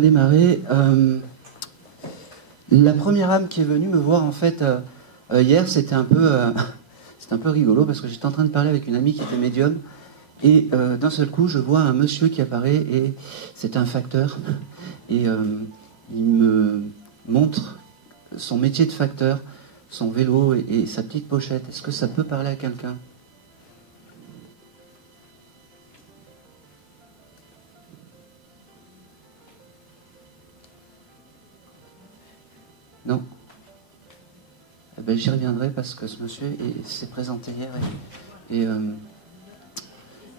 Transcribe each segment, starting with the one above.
redémarrer. La première âme qui est venue me voir, en fait, hier, c'était un peu rigolo, parce que j'étais en train de parler avec une amie qui était médium, et d'un seul coup, je vois un monsieur qui apparaît, et c'est un facteur, et il me montre son métier de facteur, son vélo et sa petite pochette. Est-ce que ça peut parler à quelqu'un ? Non. Eh ben, j'y reviendrai parce que ce monsieur s'est présenté hier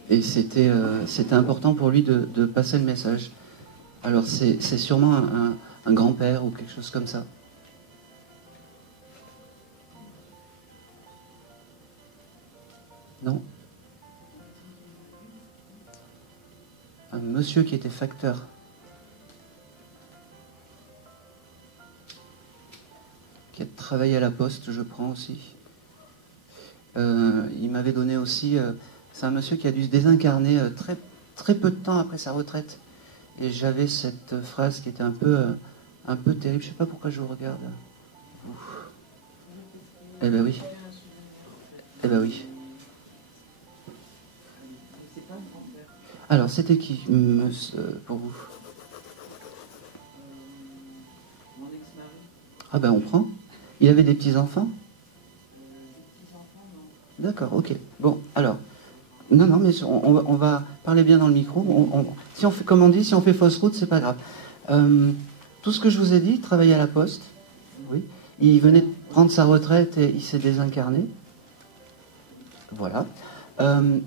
et c'était important pour lui de passer le message. Alors c'est sûrement un grand-père ou quelque chose comme ça. Non. Un monsieur qui était facteur. Qui a travaillé à la poste, je prends aussi. Il m'avait donné aussi... c'est un monsieur qui a dû se désincarner très, très peu de temps après sa retraite. Et j'avais cette phrase qui était un peu terrible. Je ne sais pas pourquoi je vous regarde. Ouf. Eh ben oui. Eh ben oui. Alors, c'était qui, pour vous? Ah ben on prend. Il avait des petits-enfants? D'accord, ok. Bon, alors... Non, mais on va parler bien dans le micro. Si on fait, comme on dit, si on fait fausse route, c'est pas grave. Tout ce que je vous ai dit, il travaillait à la poste. Oui. Il venait de prendre sa retraite et il s'est désincarné. Voilà.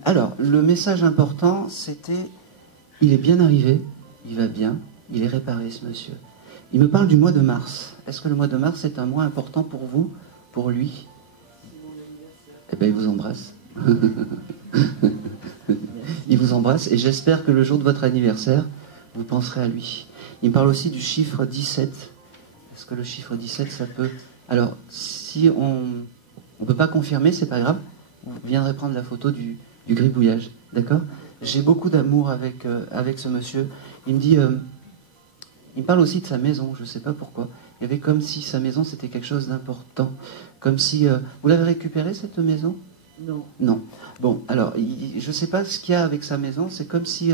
Alors, le message important, c'était, il est bien arrivé, il va bien, il est réparé, ce monsieur. Il me parle du mois de mars. Est-ce que le mois de mars est un mois important pour vous, pour lui? Eh bien, il vous embrasse. Il vous embrasse et j'espère que le jour de votre anniversaire, vous penserez à lui. Il me parle aussi du chiffre 17. Est-ce que le chiffre 17, ça peut... Alors, si on ne peut pas confirmer, c'est pas grave. Vous viendrez prendre la photo du gribouillage. D'accord? J'ai beaucoup d'amour avec ce monsieur. Il me dit... il me parle aussi de sa maison, je ne sais pas pourquoi. Il y avait comme si sa maison, c'était quelque chose d'important. Comme si... vous l'avez récupérée, cette maison? Non. Non. Bon, alors, je ne sais pas ce qu'il y a avec sa maison. C'est comme si...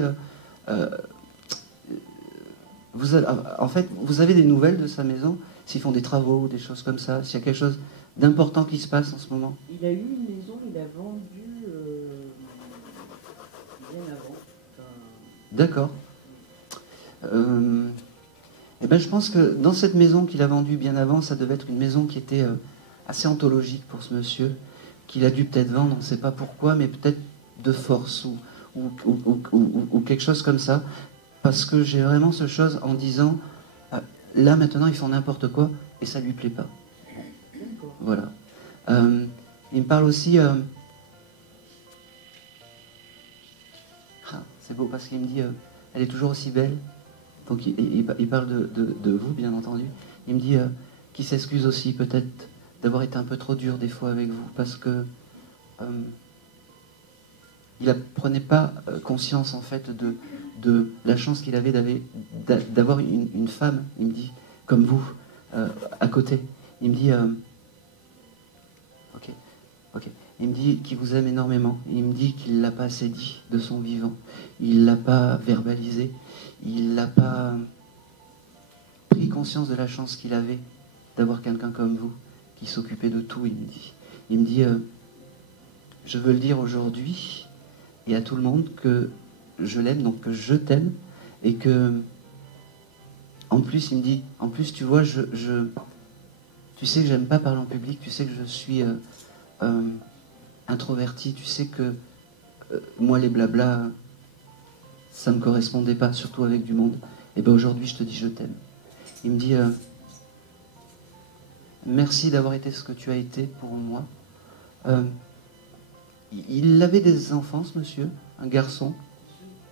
en fait, vous avez des nouvelles de sa maison? S'ils font des travaux ou des choses comme ça? S'il y a quelque chose d'important qui se passe en ce moment? Il a eu une maison, il a vendu bien avant. D'accord. Eh ben, je pense que dans cette maison qu'il a vendue bien avant, ça devait être une maison qui était assez anthologique pour ce monsieur, qu'il a dû peut-être vendre, on ne sait pas pourquoi, mais peut-être de force ou quelque chose comme ça. Parce que j'ai vraiment ce chose en disant, là maintenant ils font n'importe quoi et ça lui plaît pas. Voilà. Il me parle aussi... c'est beau parce qu'il me dit, elle est toujours aussi belle. Donc il parle de vous, bien entendu. Il me dit qu'il s'excuse aussi peut-être d'avoir été un peu trop dur des fois avec vous parce que il ne prenait pas conscience en fait de la chance qu'il avait d'avoir une femme, il me dit, comme vous, à côté. Il me dit, ok. Il me dit qu'il vous aime énormément. Il me dit qu'il ne l'a pas assez dit de son vivant. Il ne l'a pas verbalisé. Il n'a pas pris conscience de la chance qu'il avait d'avoir quelqu'un comme vous qui s'occupait de tout, il me dit. Il me dit, je veux le dire aujourd'hui et à tout le monde que je l'aime, donc que je t'aime, et que, en plus, il me dit, en plus, tu vois, tu sais que j'aime pas parler en public, tu sais que je suis introverti, tu sais que moi, les blablas, ça me correspondait pas, surtout avec du monde. Et bien aujourd'hui, je te dis, je t'aime. Il me dit, merci d'avoir été ce que tu as été pour moi. Il avait des enfants, ce monsieur, un garçon,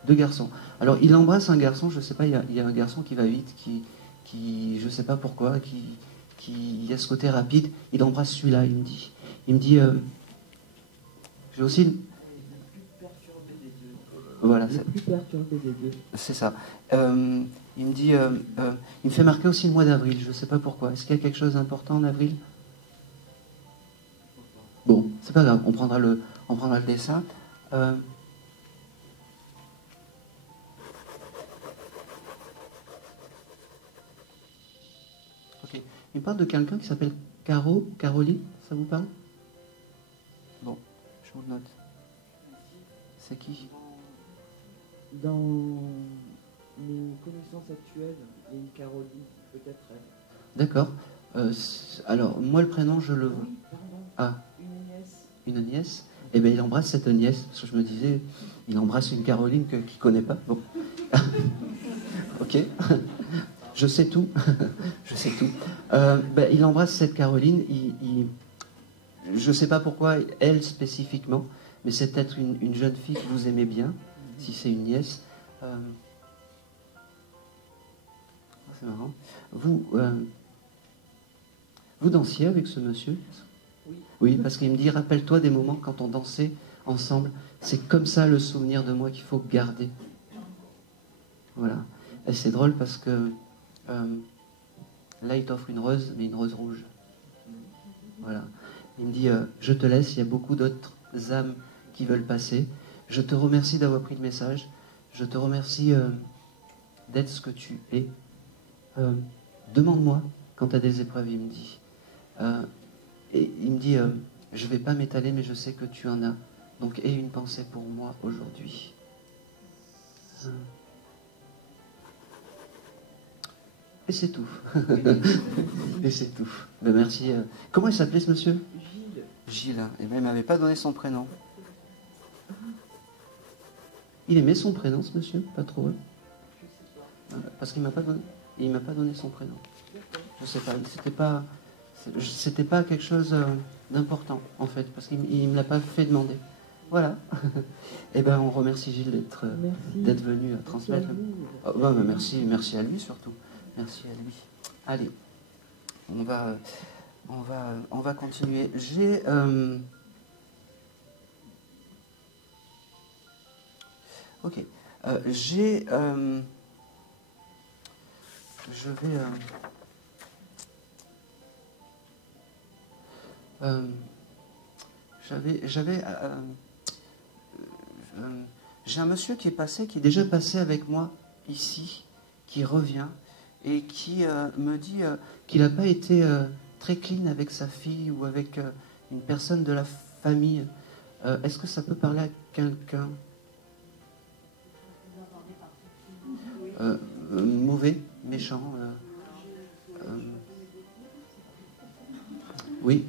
2 garçons. Alors, il embrasse un garçon, je ne sais pas, il y a un garçon qui va vite, qui je ne sais pas pourquoi, qui a ce côté rapide. Il embrasse celui-là, il me dit. Il me dit, j'ai aussi... Voilà, le plus perturbé des deux. C'est ça. Il me dit, il me fait marquer aussi le mois d'avril, je ne sais pas pourquoi. Est-ce qu'il y a quelque chose d'important en avril? Bon, c'est pas grave, on prendra le dessin. Ok. Il parle de quelqu'un qui s'appelle Caroline, ça vous parle? Bon, je vous le note. C'est qui? Dans mes connaissances actuelles, il y a une Caroline, peut-être elle. D'accord. Alors, moi, le prénom, je le vois. Oui, pardon. Ah, Une nièce. une nièce. Eh bien, il embrasse cette nièce, parce que je me disais, il embrasse une Caroline qu'il ne connaît pas. Bon. Ok. Je sais tout. Je sais tout. Il embrasse cette Caroline. Je ne sais pas pourquoi, elle spécifiquement, mais c'est peut-être une jeune fille que vous aimez bien, si c'est une nièce. C'est marrant. Vous dansiez avec ce monsieur? Oui. Oui, parce qu'il me dit, rappelle-toi des moments quand on dansait ensemble. C'est comme ça le souvenir de moi qu'il faut garder. Voilà. Et c'est drôle parce que là, il t'offre une rose, mais une rose rouge. Voilà. Il me dit, je te laisse, il y a beaucoup d'autres âmes qui veulent passer. Je te remercie d'avoir pris le message. Je te remercie d'être ce que tu es. Demande-moi quand tu as des épreuves, il me dit. Et il me dit, je ne vais pas m'étaler, mais je sais que tu en as. Donc, aie une pensée pour moi aujourd'hui. Et c'est tout. Et c'est tout. Ben, merci. Comment il s'appelait ce monsieur? Gilles. Gilles. Eh ben, il ne m'avait pas donné son prénom. Il aimait son prénom, ce monsieur? Pas trop. Parce qu'il ne m'a pas donné. Il m'a pas donné son prénom. Je sais pas. C'était pas quelque chose d'important, en fait, parce qu'il ne me l'a pas fait demander. Voilà. Eh ben, on remercie Gilles d'être venu transmettre. Merci à lui surtout. Merci à lui. Allez, on va continuer. Ok. Je vais. J'ai un monsieur qui est déjà passé avec moi ici, qui revient et qui me dit qu'il n'a pas été très clean avec sa fille ou avec une personne de la famille. Est-ce que ça peut parler à quelqu'un? Mauvais, méchant. Oui.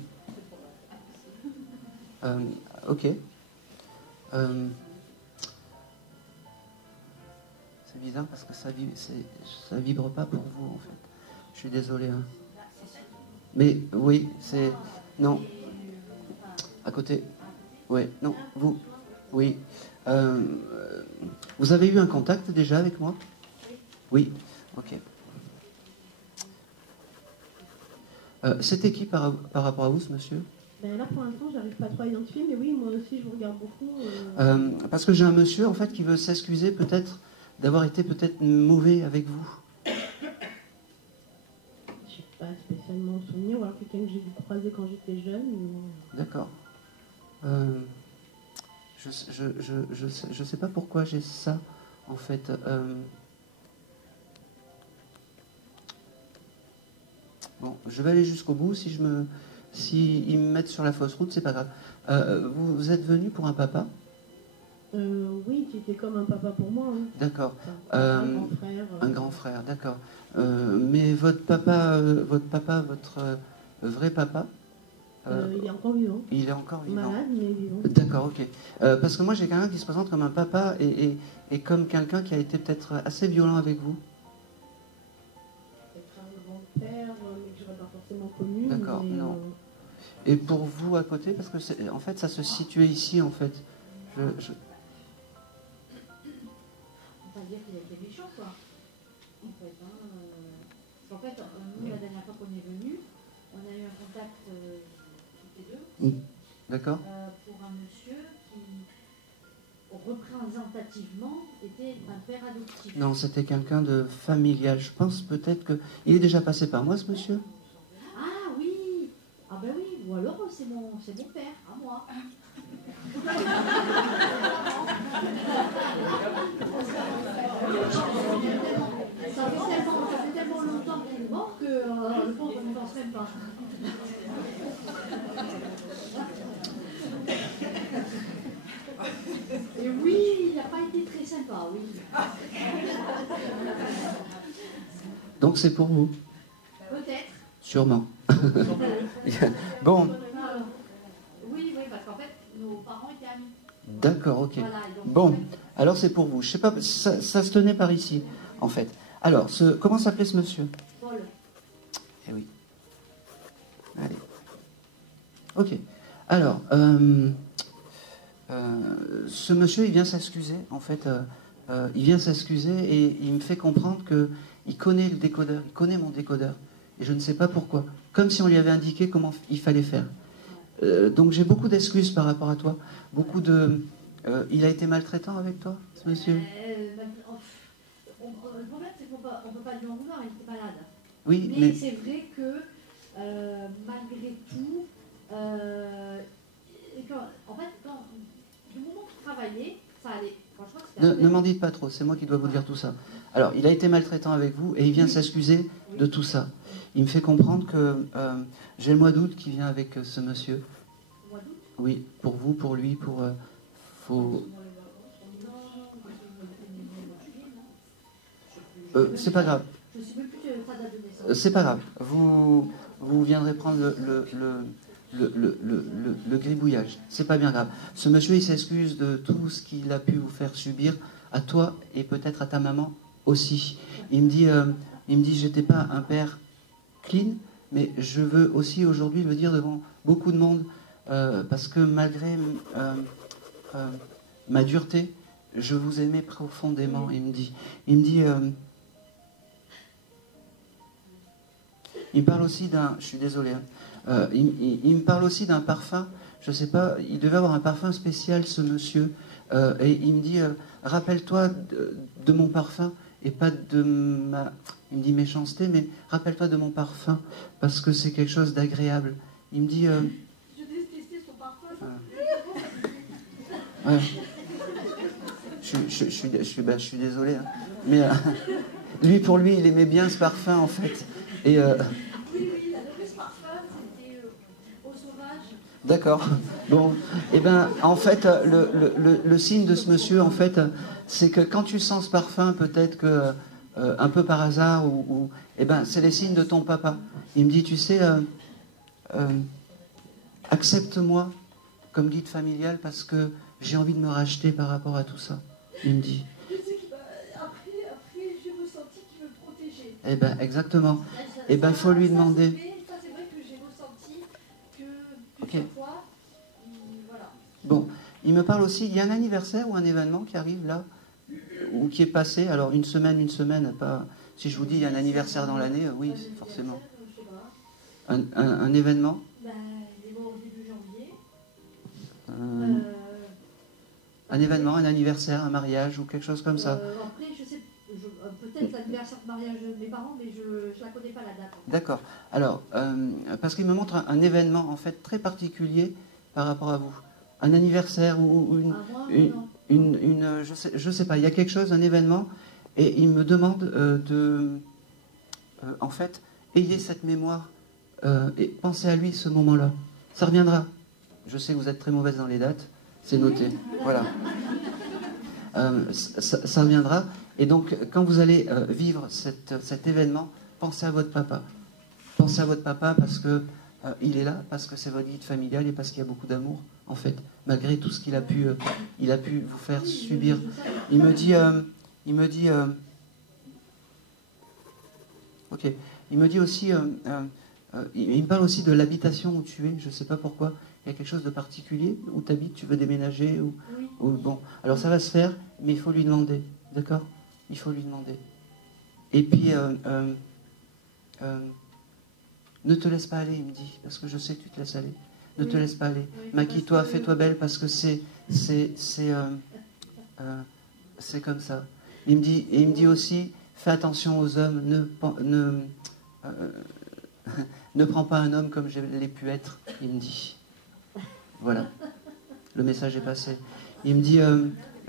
Ok. C'est bizarre parce que ça vibre pas pour vous en fait. Je suis désolé. Hein. Mais oui, c'est... Non. À côté. Oui, non, vous. Oui. Vous avez eu un contact déjà avec moi? Oui. Ok. C'était qui par rapport à vous, ce monsieur? Ben là, pour l'instant, j'arrive pas trop à identifier, mais oui, moi aussi, je vous regarde beaucoup. Parce que j'ai un monsieur, en fait, qui veut s'excuser peut-être d'avoir été peut-être mauvais avec vous. Je n'ai pas spécialement souvenir, ou alors quelqu'un que j'ai dû croiser quand j'étais jeune. D'accord. Je sais pas pourquoi j'ai ça, en fait. Bon, je vais aller jusqu'au bout. Si ils me mettent sur la fausse route, c'est pas grave. Vous êtes venu pour un papa? Oui, qui était comme un papa pour moi. Hein. D'accord. Un grand frère. Un grand frère, d'accord. Mais votre vrai papa, il est encore vivant. il est encore vivant. Malade, mais vivant. D'accord, ok. Parce que moi, j'ai quelqu'un qui se présente comme un papa et comme quelqu'un qui a été peut-être assez violent avec vous. Peut-être un grand-père, mais que je n'aurais pas forcément connu. D'accord, mais, non. Et pour vous à côté, parce que en fait, ça se situait ici, en fait. On va dire qu'il a été méchant, quoi. En fait, hein, parce qu'en fait, nous, la dernière fois qu'on est venu, on a eu un contact toutes les deux. D'accord. Pour un monsieur qui représentativement, était un père adoptif. Non, c'était quelqu'un de familial. Je pense peut-être que... Il est déjà passé par moi, ce monsieur? Ah oui. Ah ben oui, ou alors c'est mon père, à moi. Ça fait tellement longtemps qu'il est mort que le pauvre ne pense même pas. Et oui, il n'a pas été très sympa, oui. Donc c'est pour vous? Peut-être. Sûrement. Bon. Oui, parce qu'en fait, nos parents étaient amis. D'accord, ok. Voilà, donc, Bon, alors c'est pour vous. Je sais pas, ça se tenait par ici, en fait. Alors, comment s'appelait ce monsieur? Paul. Eh oui. Allez. Ok. Alors, ce monsieur, il vient s'excuser, en fait. Il vient s'excuser et il me fait comprendre qu'il connaît le décodeur, il connaît mon décodeur. Et je ne sais pas pourquoi. Comme si on lui avait indiqué comment il fallait faire. Donc j'ai beaucoup d'excuses par rapport à toi. Beaucoup de... il a été maltraitant avec toi, ce monsieur? Le problème, c'est qu'on ne peut pas lui en vouloir, il était malade. Oui, mais c'est vrai que, malgré tout, en fait, du moment qu'il travaillait, ça allait. Franchement, ne m'en dites pas trop, c'est moi qui dois vous dire tout ça. Alors, il a été maltraitant avec vous et il vient s'excuser de tout ça. Il me fait comprendre que j'ai le mois d'août qui vient avec ce monsieur. Le mois d'août? Oui, pour vous, pour lui, pour... c'est pas grave. Je ne sais même plus sa date de naissance. C'est pas grave. Vous viendrez prendre le gribouillage. C'est pas bien grave. Ce monsieur, il s'excuse de tout ce qu'il a pu vous faire subir, à toi et peut-être à ta maman aussi. Il me dit, j'étais pas un père clean, mais je veux aussi aujourd'hui le dire devant beaucoup de monde, parce que malgré ma dureté, je vous aimais profondément. Il me dit, il me parle aussi d'un, je suis désolé, hein, il me parle aussi d'un parfum, je sais pas, il devait avoir un parfum spécial ce monsieur, et il me dit, rappelle-toi de mon parfum et pas de ma, il me dit méchanceté, mais rappelle-toi de mon parfum parce que c'est quelque chose d'agréable. Il me dit... je détestais son parfum. Ouais. Je suis désolé, hein. Mais lui, pour lui, il aimait bien ce parfum en fait. Et Oui, il adorait ce parfum, c'était au sauvage. D'accord. Bon, et ben, en fait, le signe de ce monsieur, en fait, c'est que quand tu sens ce parfum, peut-être que un peu par hasard, eh ben, c'est les signes de ton papa. Il me dit, tu sais, accepte-moi comme guide familial parce que j'ai envie de me racheter par rapport à tout ça. Il me dit. Après, j'ai ressenti qu'il me protégeait. Eh ben, exactement. Eh ben, il faut lui demander. Ça, c'est vrai que j'ai ressenti que Ok. fois, voilà. Bon, il me parle aussi, il y a un anniversaire ou un événement qui arrive là, ou qui est passé, alors une semaine, pas... Si je vous dis il y a un anniversaire dans l'année, oui, forcément. Je sais pas. Un événement Ben, il est mort au début janvier. Un événement, un anniversaire, un mariage ou quelque chose comme ça. Après, je sais, peut-être l'anniversaire de mariage de mes parents, mais je la connais pas la date. D'accord. Alors, parce qu'il me montre un événement en fait très particulier par rapport à vous. Un anniversaire ou je sais pas, il y a quelque chose, un événement, et il me demande en fait, ayez cette mémoire et pensez à lui ce moment-là. Ça reviendra. Je sais que vous êtes très mauvaise dans les dates, c'est noté. Voilà. Ça reviendra. Et donc, quand vous allez vivre cet événement, pensez à votre papa. Pensez à votre papa parce que il est là, parce que c'est votre guide familial et parce qu'il y a beaucoup d'amour, en fait, malgré tout ce qu'il a pu vous faire subir. Il me dit, ok. Il me dit aussi, il me parle aussi de l'habitation où tu es. Je ne sais pas pourquoi. Il y a quelque chose de particulier où tu habites, tu veux déménager ou bon. Alors ça va se faire, mais il faut lui demander, d'accord? Il faut lui demander. Et puis ne te laisse pas aller, il me dit, parce que je sais que tu te laisses aller. Ne te laisse pas aller. Maquille-toi, fais-toi belle, parce que c'est comme ça. Il me dit aussi, fais attention aux hommes, ne prends pas un homme comme je l'ai pu être, il me dit. Voilà, le message est passé. Il me dit,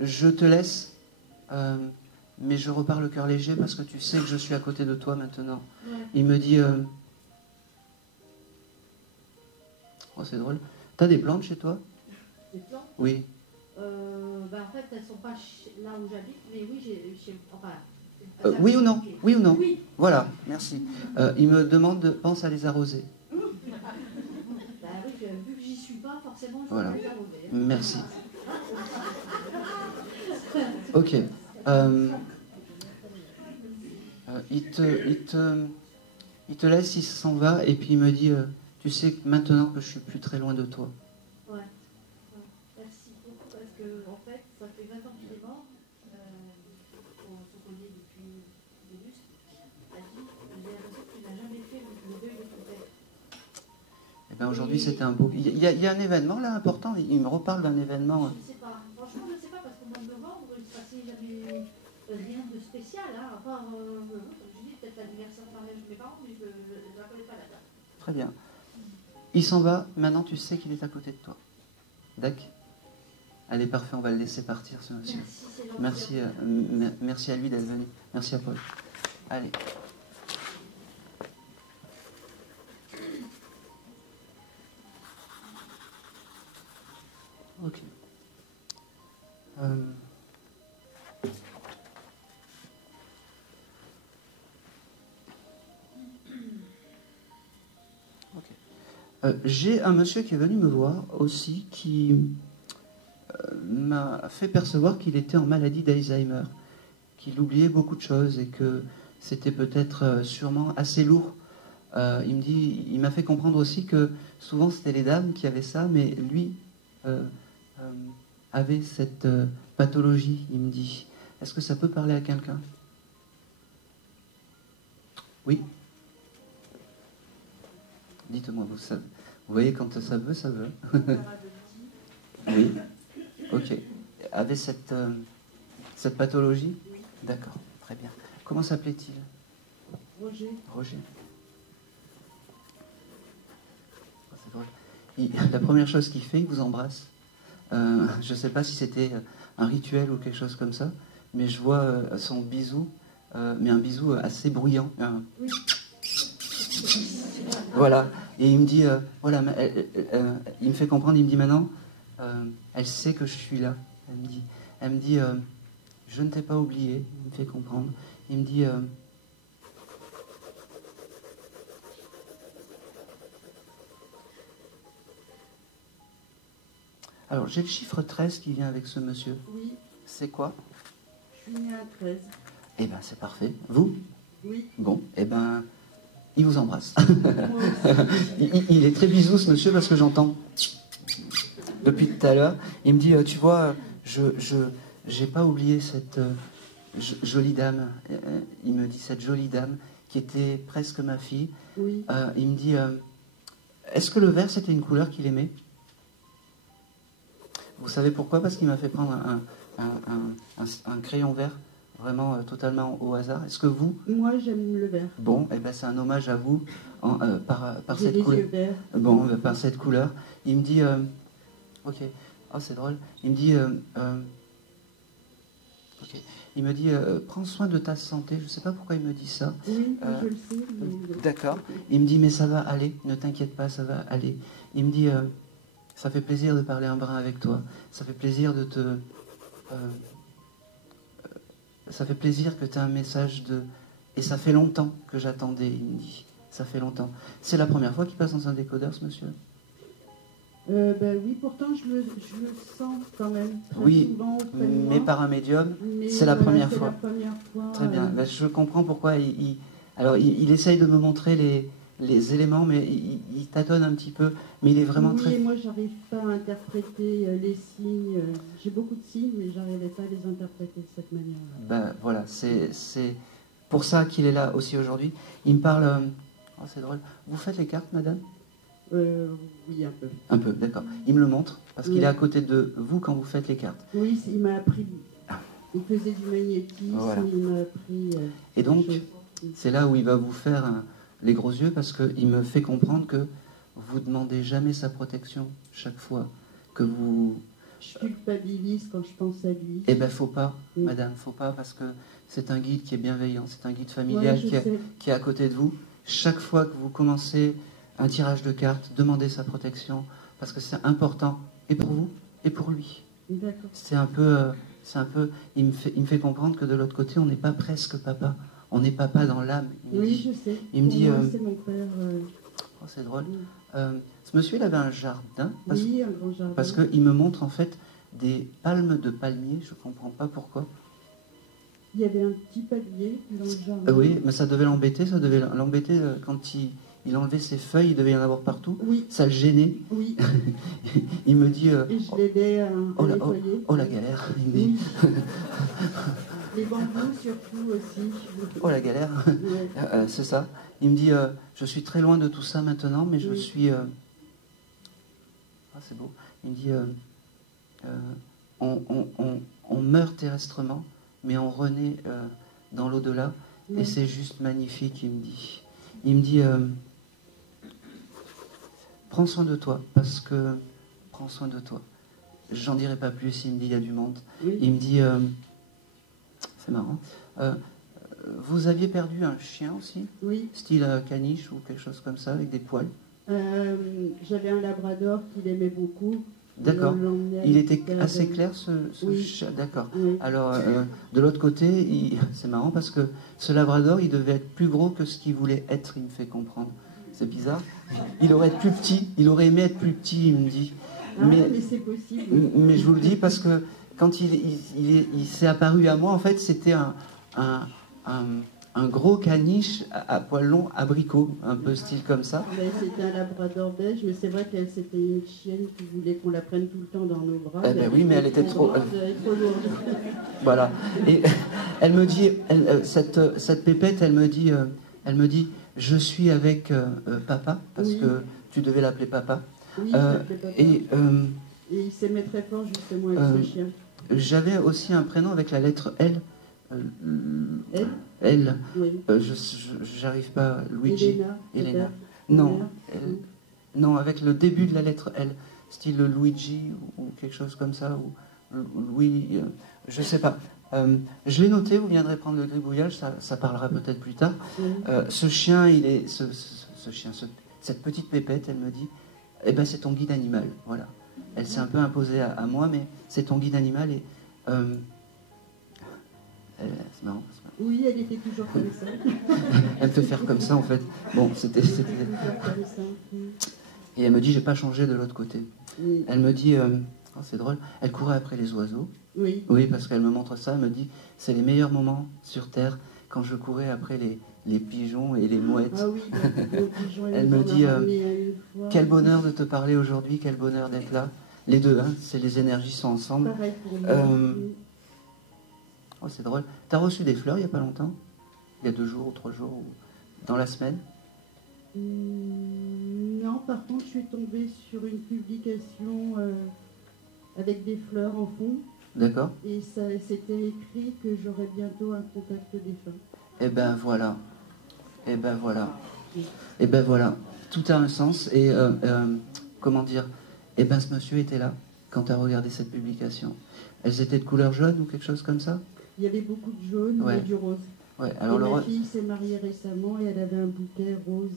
je te laisse, mais je repars le cœur léger parce que tu sais que je suis à côté de toi maintenant. Ouais. Il me dit, oh c'est drôle, t'as des plantes chez toi? Des plans Oui. En fait, elles sont pas là où j'habite, mais oui, enfin... Oui ou non? Ok. Oui ou non? Oui. Voilà, merci. Il me demande, pense à les arroser. Bah oui, vu que j'y suis pas, forcément, je Voilà. vais les arroser. Merci. Ok. Il te laisse, il s'en va, et puis il me dit, tu sais que maintenant que je suis plus très loin de toi. Ouais. Merci beaucoup, parce que, en fait, ça fait 20 ans qu'il est mort. On se connaît depuis le début. J'ai l'impression qu'il n'a jamais fait le deuil de son père. Et bien aujourd'hui, c'était un beau... Il y a un événement là important, il me reparle d'un événement... Je ne sais pas. Franchement, je ne sais pas, parce qu'au mois de novembre, il ne se passait jamais rien de spécial, hein, à part, comme je dis, peut-être l'anniversaire de mariage de mes parents, mais je ne la connais pas la date. Très bien. Il s'en va, maintenant tu sais qu'il est à côté de toi. D'accord? Allez, parfait, on va le laisser partir, ce monsieur. Merci, c'est gentil. Merci à lui d'être venu. Merci à Paul. Allez. Ok. J'ai un monsieur qui est venu me voir aussi qui m'a fait percevoir qu'il était en maladie d'Alzheimer, qu'il oubliait beaucoup de choses et que c'était peut-être sûrement assez lourd. Il m'a fait comprendre aussi que souvent c'était les dames qui avaient ça, mais lui avait cette pathologie, il me dit. Est-ce que ça peut parler à quelqu'un? Oui. Dites-moi, vous voyez, quand ça veut, ça veut. Oui. Ok. Avait cette pathologie? Oui. D'accord, très bien. Comment s'appelait-il? Roger. Roger. Oh, c'est drôle. La première chose qu'il fait, il vous embrasse. Je ne sais pas si c'était un rituel ou quelque chose comme ça, mais je vois son bisou, mais un bisou assez bruyant. Oui. Voilà. Et il me dit, voilà, il me fait comprendre, il me dit maintenant, elle sait que je suis là. Elle me dit, je ne t'ai pas oublié. Il me fait comprendre. Il me dit, alors j'ai le chiffre 13 qui vient avec ce monsieur. Oui, C'est quoi? je suis née à 13. Eh bien, c'est parfait. Vous? Oui. Bon, eh ben, il vous embrasse. Moi aussi. Il est très bisou, ce monsieur, parce que j'entends depuis tout à l'heure. Il me dit, tu vois, j'ai pas oublié cette jolie dame. Il me dit, cette jolie dame qui était presque ma fille. Oui. Il me dit, est-ce que le vert, c'était une couleur qu'il aimait? Vous savez pourquoi? Parce qu'il m'a fait prendre un crayon vert, vraiment totalement au hasard. Est-ce que vous? Moi, j'aime le vert. Bon, eh ben, c'est un hommage à vous par J'ai cette les couleur. yeux verts. Bon, par cette couleur. Il me dit, ok, oh c'est drôle. Il me dit, ok. Il me dit, prends soin de ta santé. Je ne sais pas pourquoi il me dit ça. Oui, je le sais. Mais... D'accord. Il me dit, mais ça va aller. Ne t'inquiète pas, ça va aller. Il me dit, ça fait plaisir de parler un brin avec toi. Ça fait plaisir de te, ça fait plaisir que tu aies un message de, et ça fait longtemps que j'attendais. Il me dit, ça fait longtemps. C'est la première fois qu'il passe dans un décodeur, ce monsieur? Ben oui, pourtant je le sens quand même très Oui, souvent auprès de mais moi. par un médium, Mais c'est la voilà, première c'est fois. la première fois. Très bien. Ben, je comprends pourquoi il essaye de me montrer les éléments, mais il tâtonne un petit peu. Mais il est vraiment oui, très... et moi j'arrive pas à interpréter les signes. J'ai beaucoup de signes, mais j'arrivais pas à les interpréter de cette manière-là. Ben, voilà, c'est pour ça qu'il est là aussi aujourd'hui. Il me parle... oh, c'est drôle. Vous faites les cartes, madame? Oui, un peu. Un peu, d'accord. Il me le montre, parce qu'il Oui. est à côté de vous quand vous faites les cartes. Oui, il m'a appris Il faisait du magnétisme, Voilà. il m'a appris. Et donc, des choses. c'est là où il va vous faire les gros yeux, parce qu'il me fait comprendre que vous demandez jamais sa protection chaque fois que vous... Je culpabilise quand je pense à lui. Eh ben, faut pas, Oui. madame, faut pas, parce que c'est un guide qui est bienveillant, c'est un guide Ouais, familial je qui est, sais. qui est à côté de vous. Chaque fois que vous commencez un tirage de cartes, demandez sa protection, parce que c'est important, et pour vous, et pour lui. D'accord. C'est un peu, il me fait comprendre que de l'autre côté, on n'est pas presque papa, on est papa dans l'âme. Il me Oui, dit, je sais. il me Pour dit, moi, c'est mon père. oh, c'est drôle. Oui, Ce monsieur, il avait un jardin, Oui, un grand jardin. parce qu'il me montre en fait des palmes de palmier, je ne comprends pas pourquoi. Il y avait un petit palier dans le jardin. Oui, mais ça devait l'embêter, quand il enlevait ses feuilles, il devait y en avoir partout. Oui, Ça le gênait. oui. Il me dit, Et je l'aidais à oh, la, nettoyer. oh la galère. Il me dit, Oui. Les bambous surtout aussi. oh la galère. Ouais. C'est ça. Il me dit, je suis très loin de tout ça maintenant, mais je Oui. suis... Ah, c'est beau. Il me dit, on meurt terrestrement, mais on renaît dans l'au-delà, et Ouais. c'est juste magnifique, il me dit. Il me dit, prends soin de toi, parce que... Prends soin de toi. J'en dirai pas plus, il me dit, il y a du monde. Oui. Il me dit, c'est marrant, vous aviez perdu un chien aussi, Oui. style caniche ou quelque chose comme ça, avec des poils. J'avais un labrador qu'il aimait beaucoup. D'accord. On l'emmenait à Il était l'hôpital. assez clair, ce Oui. chien. D'accord. Oui. Alors, de l'autre côté, c'est marrant parce que ce labrador, il devait être plus gros que ce qu'il voulait être, il me fait comprendre. C'est bizarre. Il aurait été plus petit, il aurait aimé être plus petit, il me dit. Ah, mais c'est possible. Mais je vous le dis parce que quand il s'est apparu à moi, en fait, c'était un gros caniche à poils longs, abricot, un peu style comme ça. Ben, c'était un labrador belge, mais c'est vrai qu'elle c'était une chienne qui voulait qu'on la prenne tout le temps dans nos bras. Eh ben oui, mais elle était trop... grande, trop lourde. Voilà. Et elle me dit, cette pépette, elle me dit, je suis avec papa, parce Oui. que tu devais l'appeler papa. Oui, ça fait papa. Et Et il s'aimait très fort justement avec ce chien. j'avais aussi un prénom avec la lettre L. Elle L. Oui. J'arrive pas. Luigi. Elena. Elena. peut-être. Non. Mère. L. Non, avec le début de la lettre L. Style Luigi ou quelque chose comme ça. Ou Louis. Je sais pas. Je l'ai noté, vous viendrez prendre le gribouillage, ça parlera peut-être plus tard. Oui. Ce chien, cette petite pépette, elle me dit, eh ben c'est ton guide animal, voilà. Elle s'est un peu imposée à moi, mais c'est ton guide animal et c'est marrant. Oui, elle était toujours comme ça. Elle peut faire comme ça en fait. Bon, c'était. Elle était toujours comme ça. Et elle me dit, j'ai pas changé de l'autre côté. Oui. Elle me dit, oh, c'est drôle, elle courait après les oiseaux. Oui. Oui, parce qu'elle me montre ça, elle me dit, c'est les meilleurs moments sur Terre quand je courais après les pigeons et les mouettes. Ah oui, le pigeon, Elle nous me en a dit, ramené une fois. Quel bonheur de te parler aujourd'hui, quel bonheur d'être là. Les deux, hein, c'est les énergies sont ensemble. Pareil pour moi. Oh, c'est drôle. T'as reçu des fleurs il n'y a pas longtemps? Il y a 2 jours ou 3 jours ou dans la semaine? Non, par contre, je suis tombée sur une publication avec des fleurs en fond. D'accord. Et ça c'était écrit que j'aurais bientôt un contact défunt. Eh ben voilà. Eh ben voilà. Eh ben voilà. Tout a un sens. Et comment dire? Eh ben ce monsieur était là quand tu as regardé cette publication. Elles étaient de couleur jaune ou quelque chose comme ça? Il y avait beaucoup de jaune Ouais. et du rose. Ouais. Alors et le ma fille s'est mariée récemment et elle avait un bouquet rose,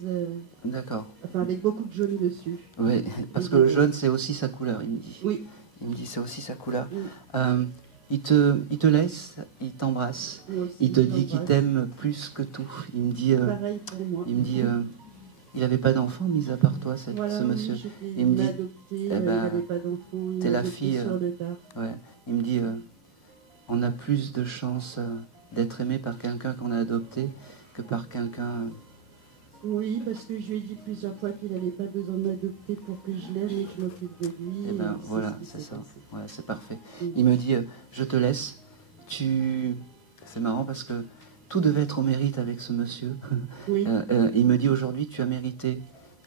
D'accord. enfin avec beaucoup de jaune dessus. Oui, parce que le jaune c'est aussi sa couleur, il me dit. Oui. Il me dit c'est aussi sa couleur. Oui. Il te laisse, il t'embrasse. Moi aussi, Il te je dit qu'il l'embrasse. t'aime plus que tout. Il me dit, Pareil pour moi. il me dit, il n'avait pas d'enfant mis à part toi, Voilà, ce oui, monsieur. j'étais- Il me il m'a dit, adopté, eh il ben, n'avait pas d'enfant. il t'es m'a la adopté fille, sur le tard. Ouais. Il me dit, on a plus de chances d'être aimé par quelqu'un qu'on a adopté que par quelqu'un. Oui, parce que je lui ai dit plusieurs fois qu'il n'avait pas besoin de m'adopter pour que je l'aime et que je m'occupe de lui. Eh ben c'est voilà, ce qui c'est s'est ça. passé. Ouais, c'est parfait. Oui. Il me dit, je te laisse. C'est marrant parce que tout devait être au mérite avec ce monsieur. Oui. Il me dit aujourd'hui, tu as mérité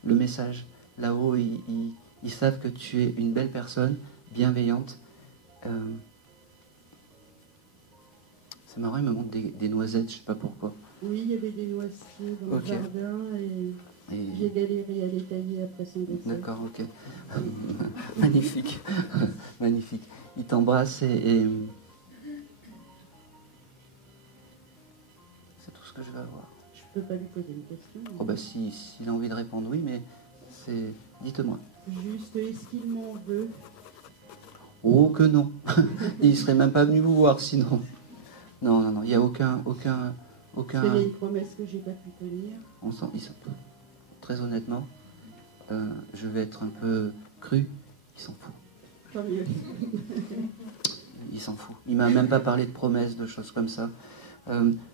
le message. Là-haut, ils savent que tu es une belle personne, bienveillante. C'est marrant, il me montre des noisettes, je sais pas pourquoi. Oui, il y avait des noisetiers dans Ok. le jardin et Et- j'ai galéré à les tailler après son décès. D'accord, ok. Magnifique. Magnifique. Il t'embrasse et c'est tout ce que je vais avoir. Je peux pas lui poser une question. Oh bah s'il a envie de répondre oui, mais c'est... Dites-moi. Juste, est-ce qu'il m'en veut? Oh que non. Il serait même pas venu vous voir sinon. Non, non, non, il n'y a aucun... C'est une promesse que j'ai pas pu tenir. On sent... Très honnêtement, je vais être un peu cru, il s'en fout. Tant mieux. Il s'en fout. Il m'a même pas parlé de promesses, de choses comme ça.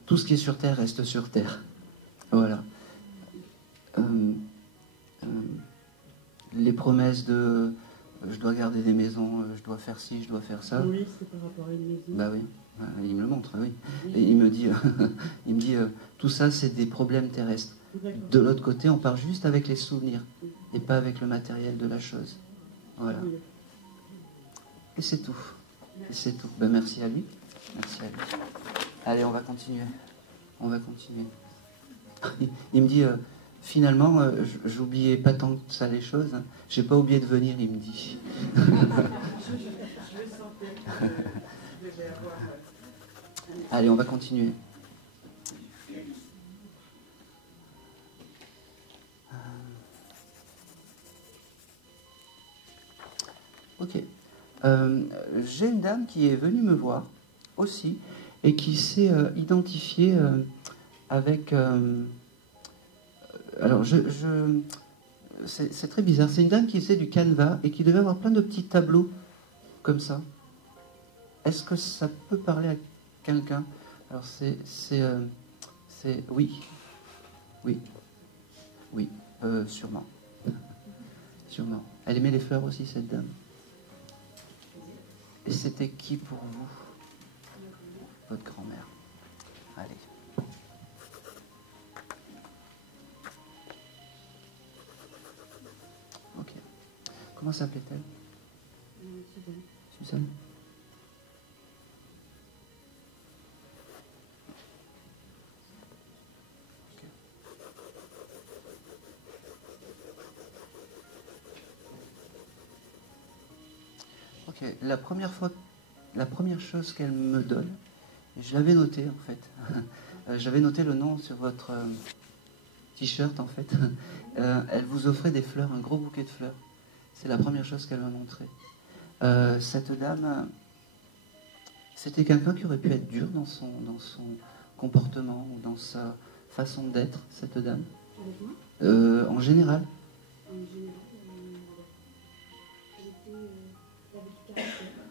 Tout ce qui est sur Terre reste sur Terre. Voilà. Les promesses de je dois garder des maisons, je dois faire ci, je dois faire ça. Oui, c'est par rapport à une maison. Bah oui, il me le montre, oui. Oui. Et il me dit, tout ça c'est des problèmes terrestres. D'accord. De l'autre côté, on part juste avec les souvenirs et pas avec le matériel de la chose. Voilà. Oui. Et c'est tout. Et c'est tout. Ben, merci à lui. Merci à lui. Allez, on va continuer. On va continuer. Il me dit, finalement, j'oubliais pas tant que ça les choses. Hein. J'ai pas oublié de venir, il me dit. Je le sentais que je devais avoir. Allez, on va continuer. Ok. J'ai une dame qui est venue me voir aussi et qui s'est identifiée avec... alors, c'est très bizarre. C'est une dame qui faisait du canevas et qui devait avoir plein de petits tableaux comme ça. Est-ce que ça peut parler à quelqu'un? Alors, oui. Oui. Oui, sûrement. Sûrement. Elle aimait les fleurs aussi, cette dame. Et c'était qui pour vous? Votre grand-mère. Allez. Ok. Comment s'appelait-elle? Suzanne. Suzanne? Ok, la première chose qu'elle me donne, et je l'avais noté en fait, j'avais noté le nom sur votre t-shirt en fait, elle vous offrait des fleurs, un gros bouquet de fleurs. C'est la première chose qu'elle m'a montré. Cette dame, c'était quelqu'un qui aurait pu être dur dans son comportement ou dans sa façon d'être, cette dame. Avec moi, En général. en général,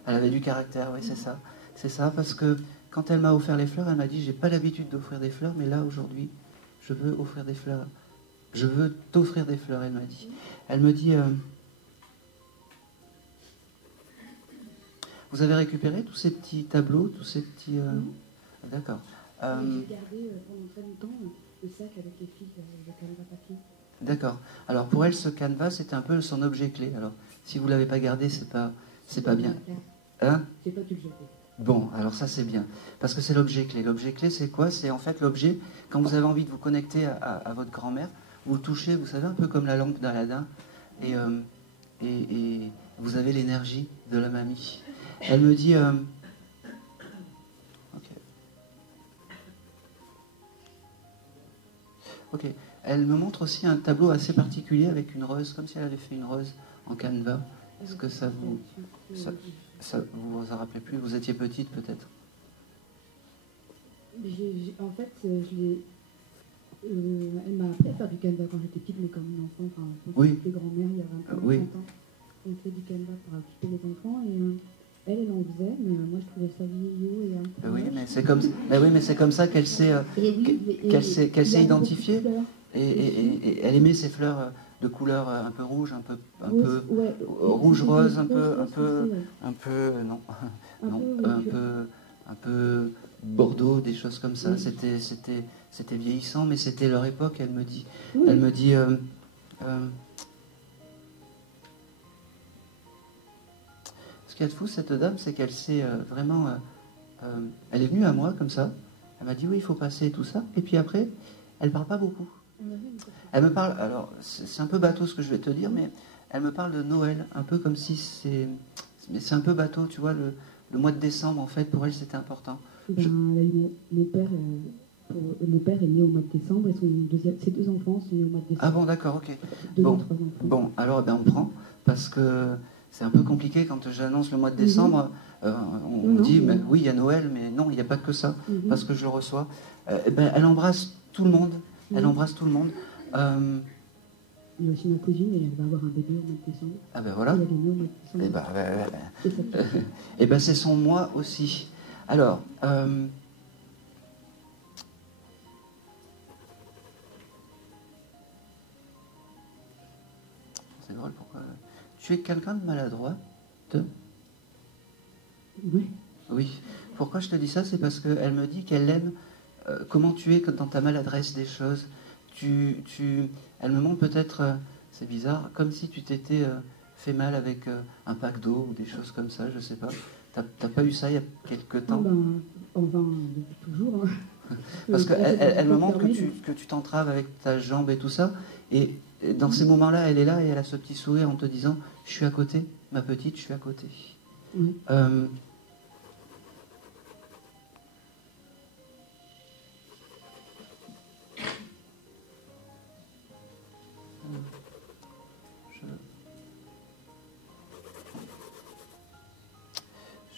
Elle avait du caractère, oui, c'est ça. C'est ça, parce que quand elle m'a offert les fleurs, elle m'a dit, j'ai pas l'habitude d'offrir des fleurs, mais là, aujourd'hui, je veux offrir des fleurs. Je veux t'offrir des fleurs, elle m'a dit. Elle me dit, vous avez récupéré tous ces petits tableaux, tous ces petits... D'accord. j'ai gardé pendant très longtemps le sac avec les fils, le canevas papier. D'accord. Alors, pour elle, ce canevas, c'était un peu son objet clé. Alors, si vous ne l'avez pas gardé, c'est pas bien. Hein? J'ai pas pu le jeter. Bon, alors ça c'est bien, parce que c'est l'objet clé. L'objet clé c'est quoi? C'est en fait l'objet, quand vous avez envie de vous connecter à votre grand-mère, vous le touchez, vous savez, un peu comme la lampe d'Aladin, et vous avez l'énergie de la mamie. Elle me dit... Ok. Elle me montre aussi un tableau assez particulier avec une rose, comme si elle avait fait une rose en canevas. Est-ce que ça vous vous en rappelez plus? Vous étiez petite peut-être? En fait, elle m'a appris à faire du canevas quand j'étais petite, mais comme une enfant, enfin, quand Oui. j'étais grand-mère, il y avait un peu Oui. 30 ans. On fait du canevas pour occuper les enfants, et elle en faisait, mais moi je trouvais ça vieillot et un peu... Oui, mais c'est comme ça qu'elle s'est qu'elle s'est identifiée. Et elle aimait ces fleurs de couleur un peu rouge, un peu rouge rose, un peu bordeaux, des choses comme ça. Oui. C'était vieillissant, mais c'était leur époque. Elle me dit, Oui. ce qu'il y a de fou, cette dame, c'est qu'elle s'est vraiment Elle est venue à moi comme ça. Elle m'a dit oui, il faut passer et tout ça. Et puis après, elle parle pas beaucoup. Elle me parle, alors c'est un peu bateau ce que je vais te dire, mais elle me parle de Noël, un peu comme si c'est... Mais c'est un peu bateau, tu vois, le mois de décembre, en fait, pour elle, c'était important. Ben, mon père est né au mois de décembre et ses deux enfants sont nés au mois de décembre. Ah bon, d'accord, ok. Deux Bon, ou trois enfants. bon, alors eh ben, on prend, parce que c'est un peu compliqué quand j'annonce le mois de décembre. On dit, mais, oui, il y a Noël, mais non, il n'y a pas que ça, parce que je le reçois. Eh ben, elle embrasse tout le monde. Elle embrasse tout le monde. Il y a aussi ma cousine et elle va avoir un bébé au mois de décembre. Ah ben voilà. Elle est née au mois de décembre. Et ben c'est son mois aussi. Alors, c'est drôle, pourquoi... Tu es quelqu'un de maladroit Oui. Oui. Pourquoi je te dis ça? C'est parce qu'elle me dit qu'elle aime comment tu es dans ta maladresse des choses. Elle me montre peut-être, c'est bizarre, comme si tu t'étais fait mal avec un pack d'eau ou des choses comme ça, je sais pas. T'as pas eu ça il y a quelque temps? Enfin, toujours. Hein. Parce qu'elle me montre que tu t'entraves avec ta jambe et tout ça. Et dans ces moments-là, elle est là et elle a ce petit sourire en te disant « Je suis à côté, ma petite, je suis à côté. Oui. »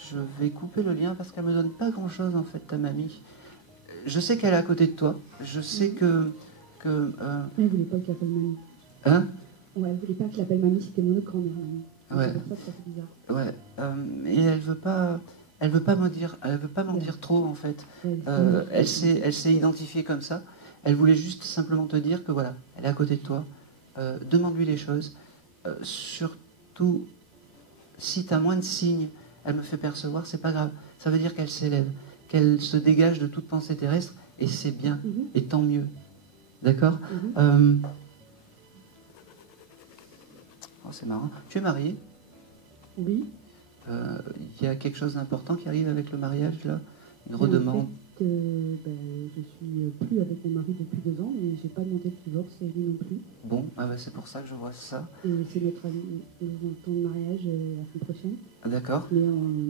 Je vais couper le lien parce qu'elle me donne pas grand-chose en fait, ta mamie. Je sais qu'elle est à côté de toi. Je sais que Elle voulait pas que l'appelle mamie. Hein? Ouais, elle voulait pas que l'appelle mamie, c'était mon autre grand-mère mamie. Ouais. C'est pour ça que ça fait bizarre. Ouais. Et elle veut pas m'en dire trop en fait. Elle s'est identifiée comme ça. Elle voulait juste simplement te dire que voilà, elle est à côté de toi. Demande-lui les choses. Surtout, si tu as moins de signes, elle me fait percevoir, c'est pas grave. Ça veut dire qu'elle s'élève, qu'elle se dégage de toute pensée terrestre, et c'est bien, et tant mieux. D'accord? Oh, c'est marrant. Tu es marié? Oui. Il y a quelque chose d'important qui arrive avec le mariage, là? Une redemande? Je suis plus avec mon mari depuis 2 ans, mais j'ai pas demandé de divorce, et lui non plus. Bon, c'est pour ça que je vois ça. Et c'est notre temps de mariage la semaine prochaine. D'accord.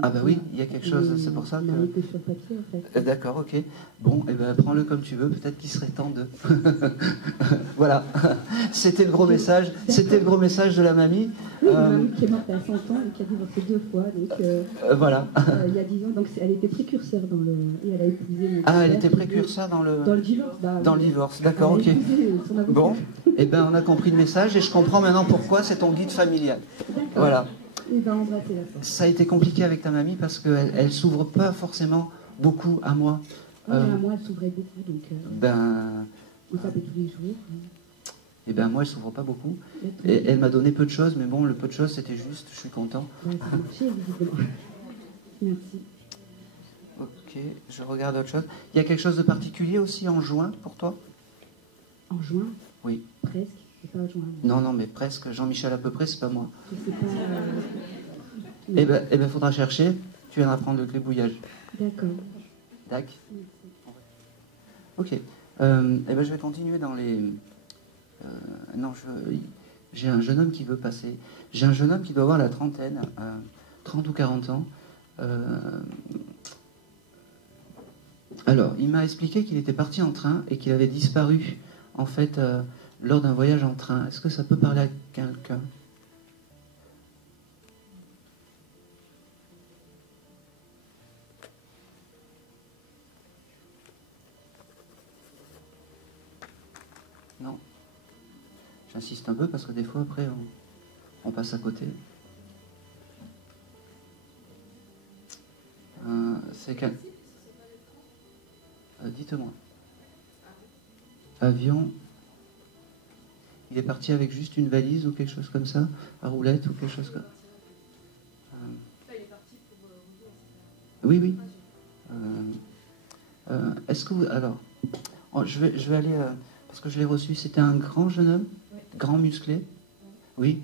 Ah bah oui, il y a quelque chose, c'est pour ça que... que sur papier, en fait. D'accord, ok. Bon, prends-le comme tu veux, peut-être qu'il serait temps de... Voilà, c'était le gros message, de la mamie. Ma mamie qui est morte à 100 ans et qui a divorcé 2 fois, donc... voilà. Il y a 10 ans, donc elle était précurseur dans le... Et elle a épousé... Ah, elle était précurseur dans le... Dans le divorce. Dans le divorce, d'accord, ok. Bon, on a compris le message et je comprends maintenant pourquoi c'est ton guide familial. Voilà. Et embrasser la fin. Ça a été compliqué avec ta mamie parce qu'elle s'ouvre pas forcément beaucoup à moi. À moi, elle s'ouvrait beaucoup, donc... on s'appelle tous les jours. Moi, elle s'ouvre pas beaucoup. Et elle m'a donné peu de choses, mais bon, le peu de choses, c'était juste, je suis content. Ouais, ça a marché, visiblement. Merci. Ok, je regarde autre chose. Il y a quelque chose de particulier aussi en juin pour toi? En juin? Oui. Presque, c'est pas juin. Non, mais presque. Jean-Michel à peu près, c'est pas moi. Je sais pas... faudra chercher. Tu viendras prendre le gribouillage. D'accord. Tac. Ok. Je vais continuer dans les... j'ai un jeune homme qui veut passer. J'ai un jeune homme qui doit avoir la trentaine, 30 ou 40 ans. Alors, il m'a expliqué qu'il était parti en train et qu'il avait disparu, en fait, lors d'un voyage en train. Est-ce que ça peut parler à quelqu'un? Non. J'insiste un peu parce que des fois, après, on passe à côté. C'est quel... dites-moi. Avion. Il est parti avec juste une valise ou quelque chose comme ça, à roulette ou quelque chose comme ça. Il est parti pour Oui. Est-ce que vous... Alors, je vais aller... parce que je l'ai reçu. C'était un grand jeune homme, grand musclé. Oui.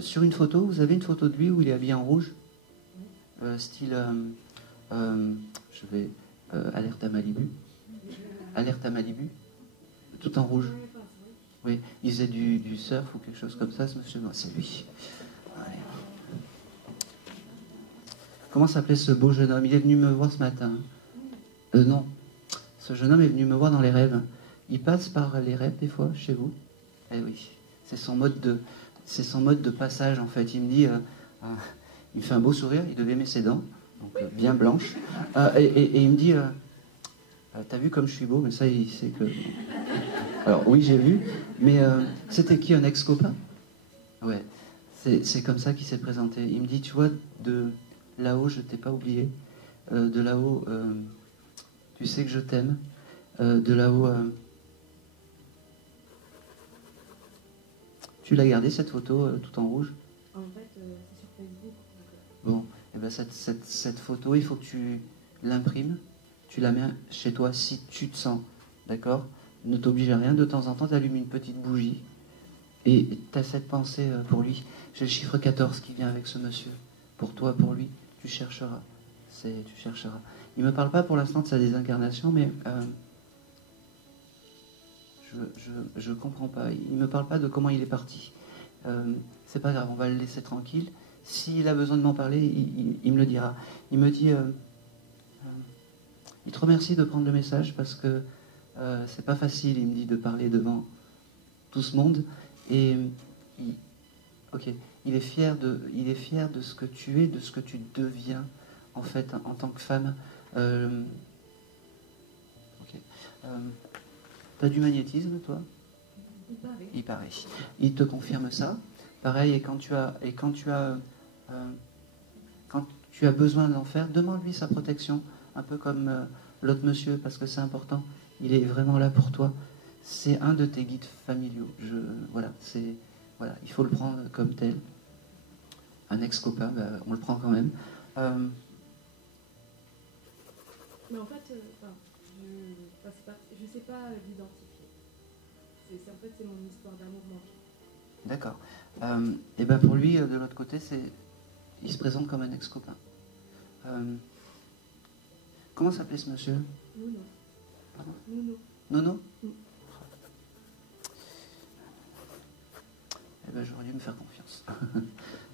Sur une photo, vous avez une photo de lui où il est habillé en rouge, style Je vais alerte à Malibu. Alerte à Malibu. Tout en rouge. Oui, il faisait du surf ou quelque chose comme ça, ce monsieur. Non, c'est lui. Ouais. Comment s'appelait ce beau jeune homme? Il est venu me voir ce matin. Non. Ce jeune homme est venu me voir dans les rêves. Il passe par les rêves des fois chez vous? Eh oui. C'est son mode de passage en fait. Il me dit, il me fait un beau sourire. Il devait aimer ses dents, donc bien blanches. Et il me dit, t'as vu comme je suis beau? Mais ça, il sait que. Alors oui, j'ai vu. Mais c'était qui, un ex-copain? Ouais. C'est comme ça qu'il s'est présenté. Il me dit, tu vois, de là-haut, je t'ai pas oublié. De là-haut, tu sais que je t'aime. De là-haut, tu l'as gardé cette photo tout en rouge? En fait, c'est sur Facebook. Bon, et ben cette photo, il faut que tu l'imprimes, tu la mets chez toi si tu te sens, d'accord? Ne t'oblige à rien, de temps en temps, tu allumes une petite bougie et tu as cette pensée pour lui. J'ai le chiffre 14 qui vient avec ce monsieur. Pour toi, pour lui, tu chercheras. Tu chercheras. Il ne me parle pas pour l'instant de sa désincarnation, mais je comprends pas. Il ne me parle pas de comment il est parti. C'est pas grave, on va le laisser tranquille. S'il a besoin de m'en parler, il me le dira. Il me dit, il te remercie de prendre le message parce que c'est pas facile, il me dit, de parler devant tout ce monde. Et il est fier de ce que tu es, de ce que tu deviens en fait en tant que femme. T'as du magnétisme, toi? Il paraît. Il te confirme ça. Pareil, et quand tu as besoin d'en faire, demande-lui sa protection, un peu comme l'autre monsieur, parce que c'est important. Il est vraiment là pour toi. C'est un de tes guides familiaux. Voilà, il faut le prendre comme tel. Un ex-copain, on le prend quand même. Mais en fait, je sais pas l'identifier. En fait, c'est mon histoire d'amour manqué. D'accord. Et ben pour lui, de l'autre côté, il se présente comme un ex-copain. Comment s'appelait ce monsieur? Nono. Pardon? Nono. Nono? Mm. Eh ben j'aurais dû me faire confiance.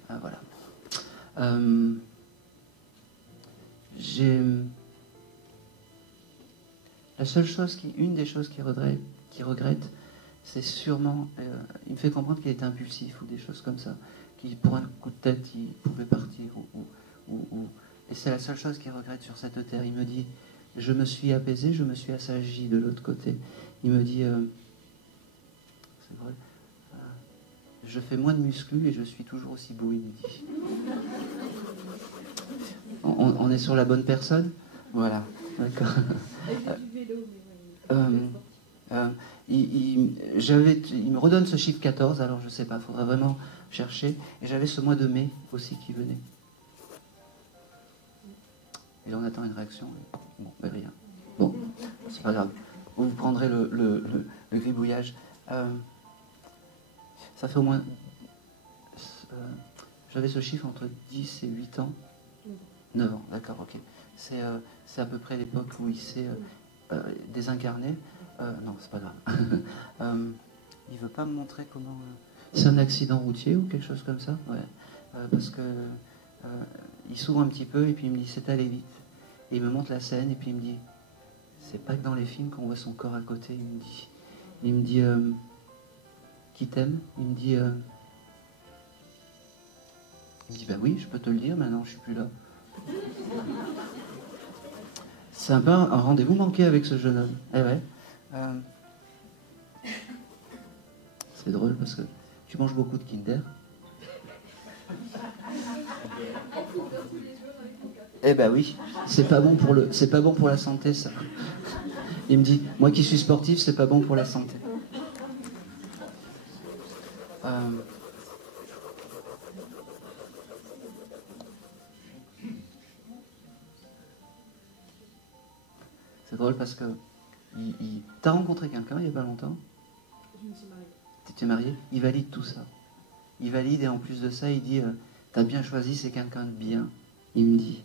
Voilà. La seule chose une des choses qu'il regrette, c'est sûrement, il me fait comprendre qu'il était impulsif ou des choses comme ça, qu'il pour un coup de tête, il pouvait partir. Et c'est la seule chose qu'il regrette sur cette terre. Il me dit, je me suis apaisé, je me suis assagi de l'autre côté. Il me dit, c'est vrai, je fais moins de muscles et je suis toujours aussi beau, il me dit. On est sur la bonne personne? Voilà, d'accord. Il me redonne ce chiffre 14, alors je sais pas, il faudra vraiment chercher. Et j'avais ce mois de mai aussi qui venait. Et là on attend une réaction. Bon, ben rien. Bon, c'est pas grave. Vous prendrez le gribouillage. Ça fait au moins... j'avais ce chiffre entre 10 et 8 ans. 9 ans, d'accord, ok. C'est à peu près l'époque où il s'est désincarné. Non, c'est pas grave. Il veut pas me montrer comment... C'est un accident routier ou quelque chose comme ça? Ouais. Parce que il s'ouvre un petit peu et puis il me dit c'est allé vite. Et il me montre la scène et puis il me dit c'est pas que dans les films qu'on voit son corps à côté. Il me dit qui t'aime? Il me dit bah oui, je peux te le dire, maintenant je suis plus là. C'est un peu un rendez-vous manqué avec ce jeune homme. Eh ouais. C'est drôle parce que tu manges beaucoup de Kinder. Eh ben oui, c'est pas bon pour la santé ça. Il me dit, moi qui suis sportif, c'est pas bon pour la santé. C'est drôle parce que t'as rencontré quelqu'un il n'y a pas longtemps? Je me suis mariée. Tu t'es marié? Il valide tout ça. Il valide et en plus de ça, il dit t'as bien choisi, c'est quelqu'un de bien. Il me dit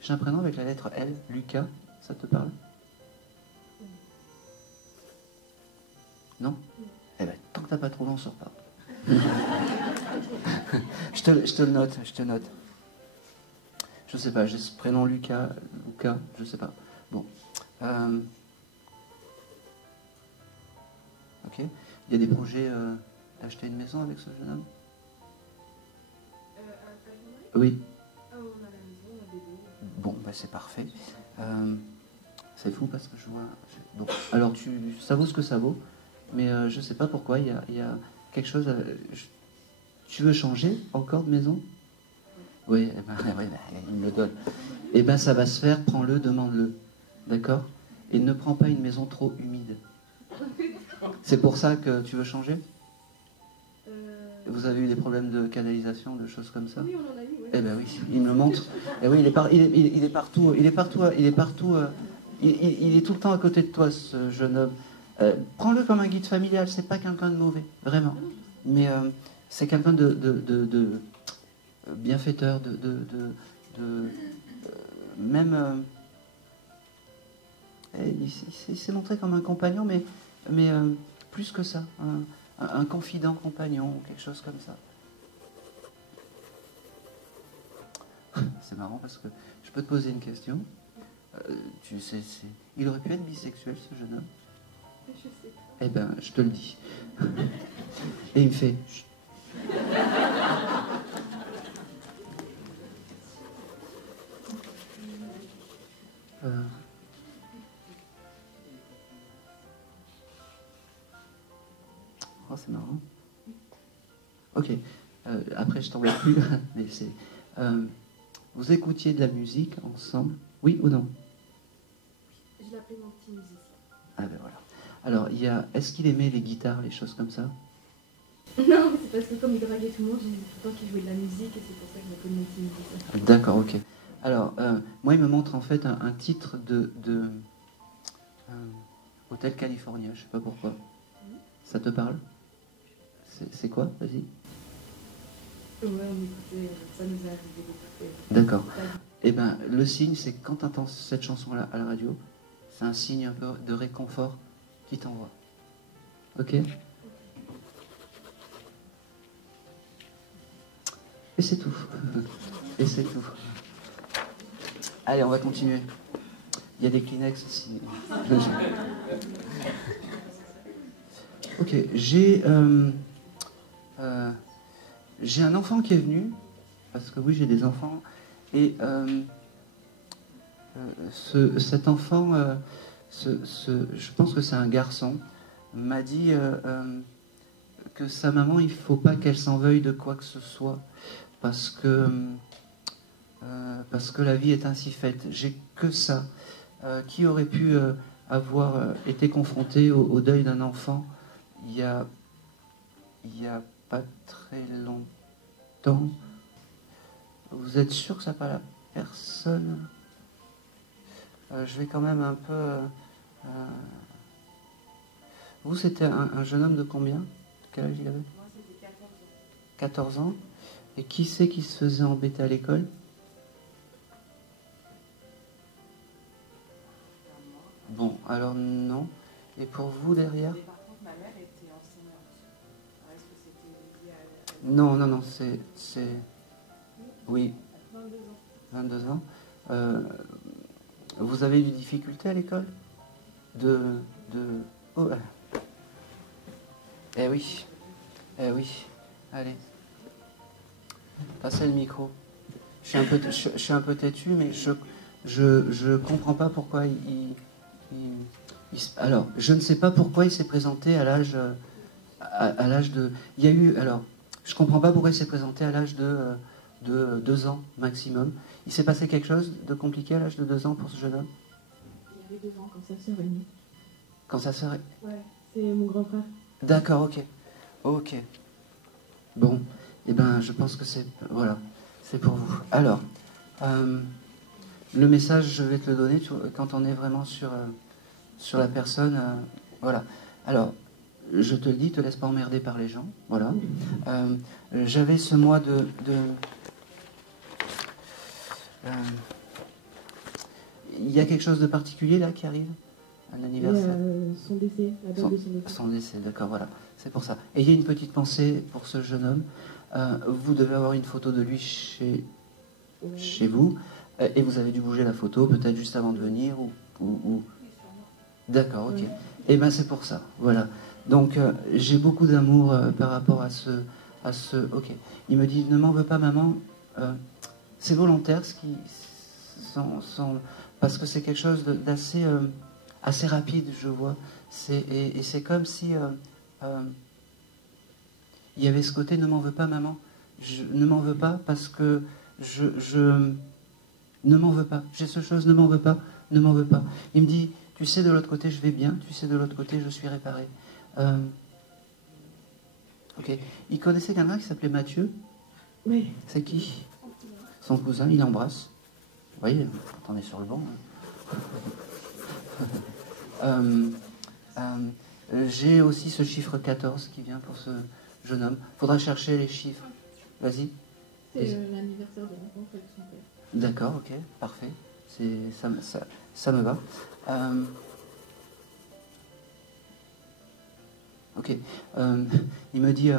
J'ai un prénom avec la lettre L, Lucas, ça te parle? Non? Eh bien, tant que t'as pas trouvé, on sort pas. je te le note, je te note. Je sais pas, j'ai ce prénom Lucas, je sais pas. Bon. Ok. Il y a des projets d'acheter une maison avec ce jeune homme? Oui. On a la maison, on a des bébés. Bon, bah c'est parfait. C'est fou parce que je vois. Bon, alors ça vaut ce que ça vaut, mais je sais pas pourquoi. Il y a quelque chose. Tu veux changer encore de maison? Oui, il me le donne. Eh ben, ça va se faire. Prends-le, demande-le, d'accord? Et ne prends pas une maison trop humide. C'est pour ça que tu veux changer? Vous avez eu des problèmes de canalisation, de choses comme ça? Oui, on en a eu, oui. Eh ben oui, il me le montre. Eh oui, il est partout. Il est tout le temps à côté de toi, ce jeune homme. Prends-le comme un guide familial. C'est pas quelqu'un de mauvais, vraiment. Mais c'est quelqu'un de bienfaiteur, même. Il s'est montré comme un compagnon, mais plus que ça. Un confident compagnon, ou quelque chose comme ça. C'est marrant parce que je peux te poser une question. Tu sais, il aurait pu être bisexuel, ce jeune homme? Je sais pas. Eh ben, je te le dis. Et il me fait... Chut. Oh, c'est marrant. Ok. Après, je t'embête plus. Mais c'est... vous écoutiez de la musique ensemble? Oui ou non? Je l'appelais mon petit musicien. Ah ben voilà. Alors, est-ce qu'il aimait les guitares, les choses comme ça? Non, c'est parce que comme il draguait tout le monde, j'ai dit tout le temps qu'il jouait de la musique et c'est pour ça que je l'appelais mon petit musicien. D'accord, ok. Alors, moi, il me montre en fait un titre de Hotel California, je sais pas pourquoi. Ça te parle? C'est quoi? Vas-y. Ouais, on écoutait, ça nous est arrivé d'écouter. D'accord. Eh bien, le signe, c'est que quand tu entends cette chanson-là à la radio, c'est un signe un peu de réconfort qui t'envoie. Ok? Et c'est tout. Et c'est tout. Allez, on va continuer. Il y a des Kleenex ici. Ok, j'ai un enfant qui est venu, parce que oui, j'ai des enfants, et cet enfant, je pense que c'est un garçon, m'a dit que sa maman, il ne faut pas qu'elle s'en veuille de quoi que ce soit, parce que la vie est ainsi faite. J'ai que ça. Qui aurait pu avoir été confronté au deuil d'un enfant il y a pas très longtemps? Vous êtes sûr que ça n'a pas la personne? Je vais quand même un peu... Vous, c'était un jeune homme de combien? Quel âge il avait? Moi, c'était 14 ans. 14 ans. Et qui c'est qui se faisait embêter à l'école? Bon, alors non. Et pour vous, derrière? Mais par contre, ma mère était enseignante. Alors, est-ce que c'était lié à... Non, c'est... Oui, 22 ans. 22 ans. Vous avez eu des difficultés à l'école? Oh, eh oui. Allez. Passez le micro. Je suis un peu têtu, mais je comprends pas pourquoi alors, je ne sais pas pourquoi il s'est présenté à l'âge de... Il y a eu... Alors, je comprends pas pourquoi il s'est présenté à l'âge de 2 ans maximum. Il s'est passé quelque chose de compliqué à l'âge de 2 ans pour ce jeune homme? Il avait 2 ans quand sa sœur est née. Quand sa sœur est... Ouais, c'est mon grand frère. D'accord, ok. Bon, eh ben, je pense que c'est... Voilà, c'est pour vous. Alors, le message, je vais te le donner quand on est vraiment sur la personne. Voilà. Alors, je te le dis, te laisse pas emmerder par les gens. Voilà. J'avais ce mois il y a quelque chose de particulier là qui arrive? Un anniversaire? Son décès, la date de son décès. Son décès, d'accord, voilà. C'est pour ça. Et il y a une petite pensée pour ce jeune homme. Vous devez avoir une photo de lui chez vous. Et vous avez dû bouger la photo, peut-être juste avant de venir ou... D'accord, ok. Et bien c'est pour ça, voilà. Donc j'ai beaucoup d'amour par rapport à ce... Ok. Il me dit, ne m'en veux pas maman, c'est volontaire ce qui... parce que c'est quelque chose d'assez assez rapide, je vois. Et c'est comme si... il y avait ce côté, ne m'en veux pas maman. Je ne m'en veux pas parce que je ne m'en veux pas. J'ai ce chose, ne m'en veux pas, ne m'en veux pas. Il me dit, tu sais, de l'autre côté, je vais bien. Tu sais, de l'autre côté, je suis réparé. Ok. Il connaissait quelqu'un qui s'appelait Mathieu. Oui. C'est qui? Son cousin, il l'embrasse. Vous voyez, quand on est sur le banc. J'ai aussi ce chiffre 14 qui vient pour ce jeune homme. Faudra chercher les chiffres. Vas-y. C'est l'anniversaire de l'enfant avec son père. D'accord, ok, parfait. Ça me va. Ok. Il me dit,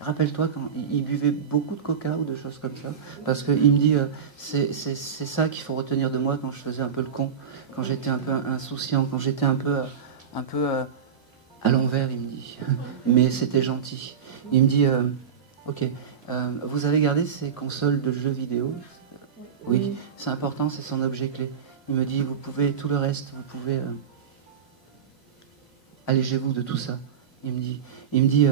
rappelle-toi quand il buvait beaucoup de coca ou de choses comme ça, parce qu'il me dit, c'est ça qu'il faut retenir de moi quand je faisais un peu le con, quand j'étais un peu insouciant, quand j'étais un peu à l'envers, il me dit. Mais c'était gentil. Il me dit, ok, vous avez gardé ces consoles de jeux vidéo? Oui, c'est important, c'est son objet clé. Il me dit, vous pouvez, tout le reste, vous pouvez... allégez-vous de tout ça. Il me dit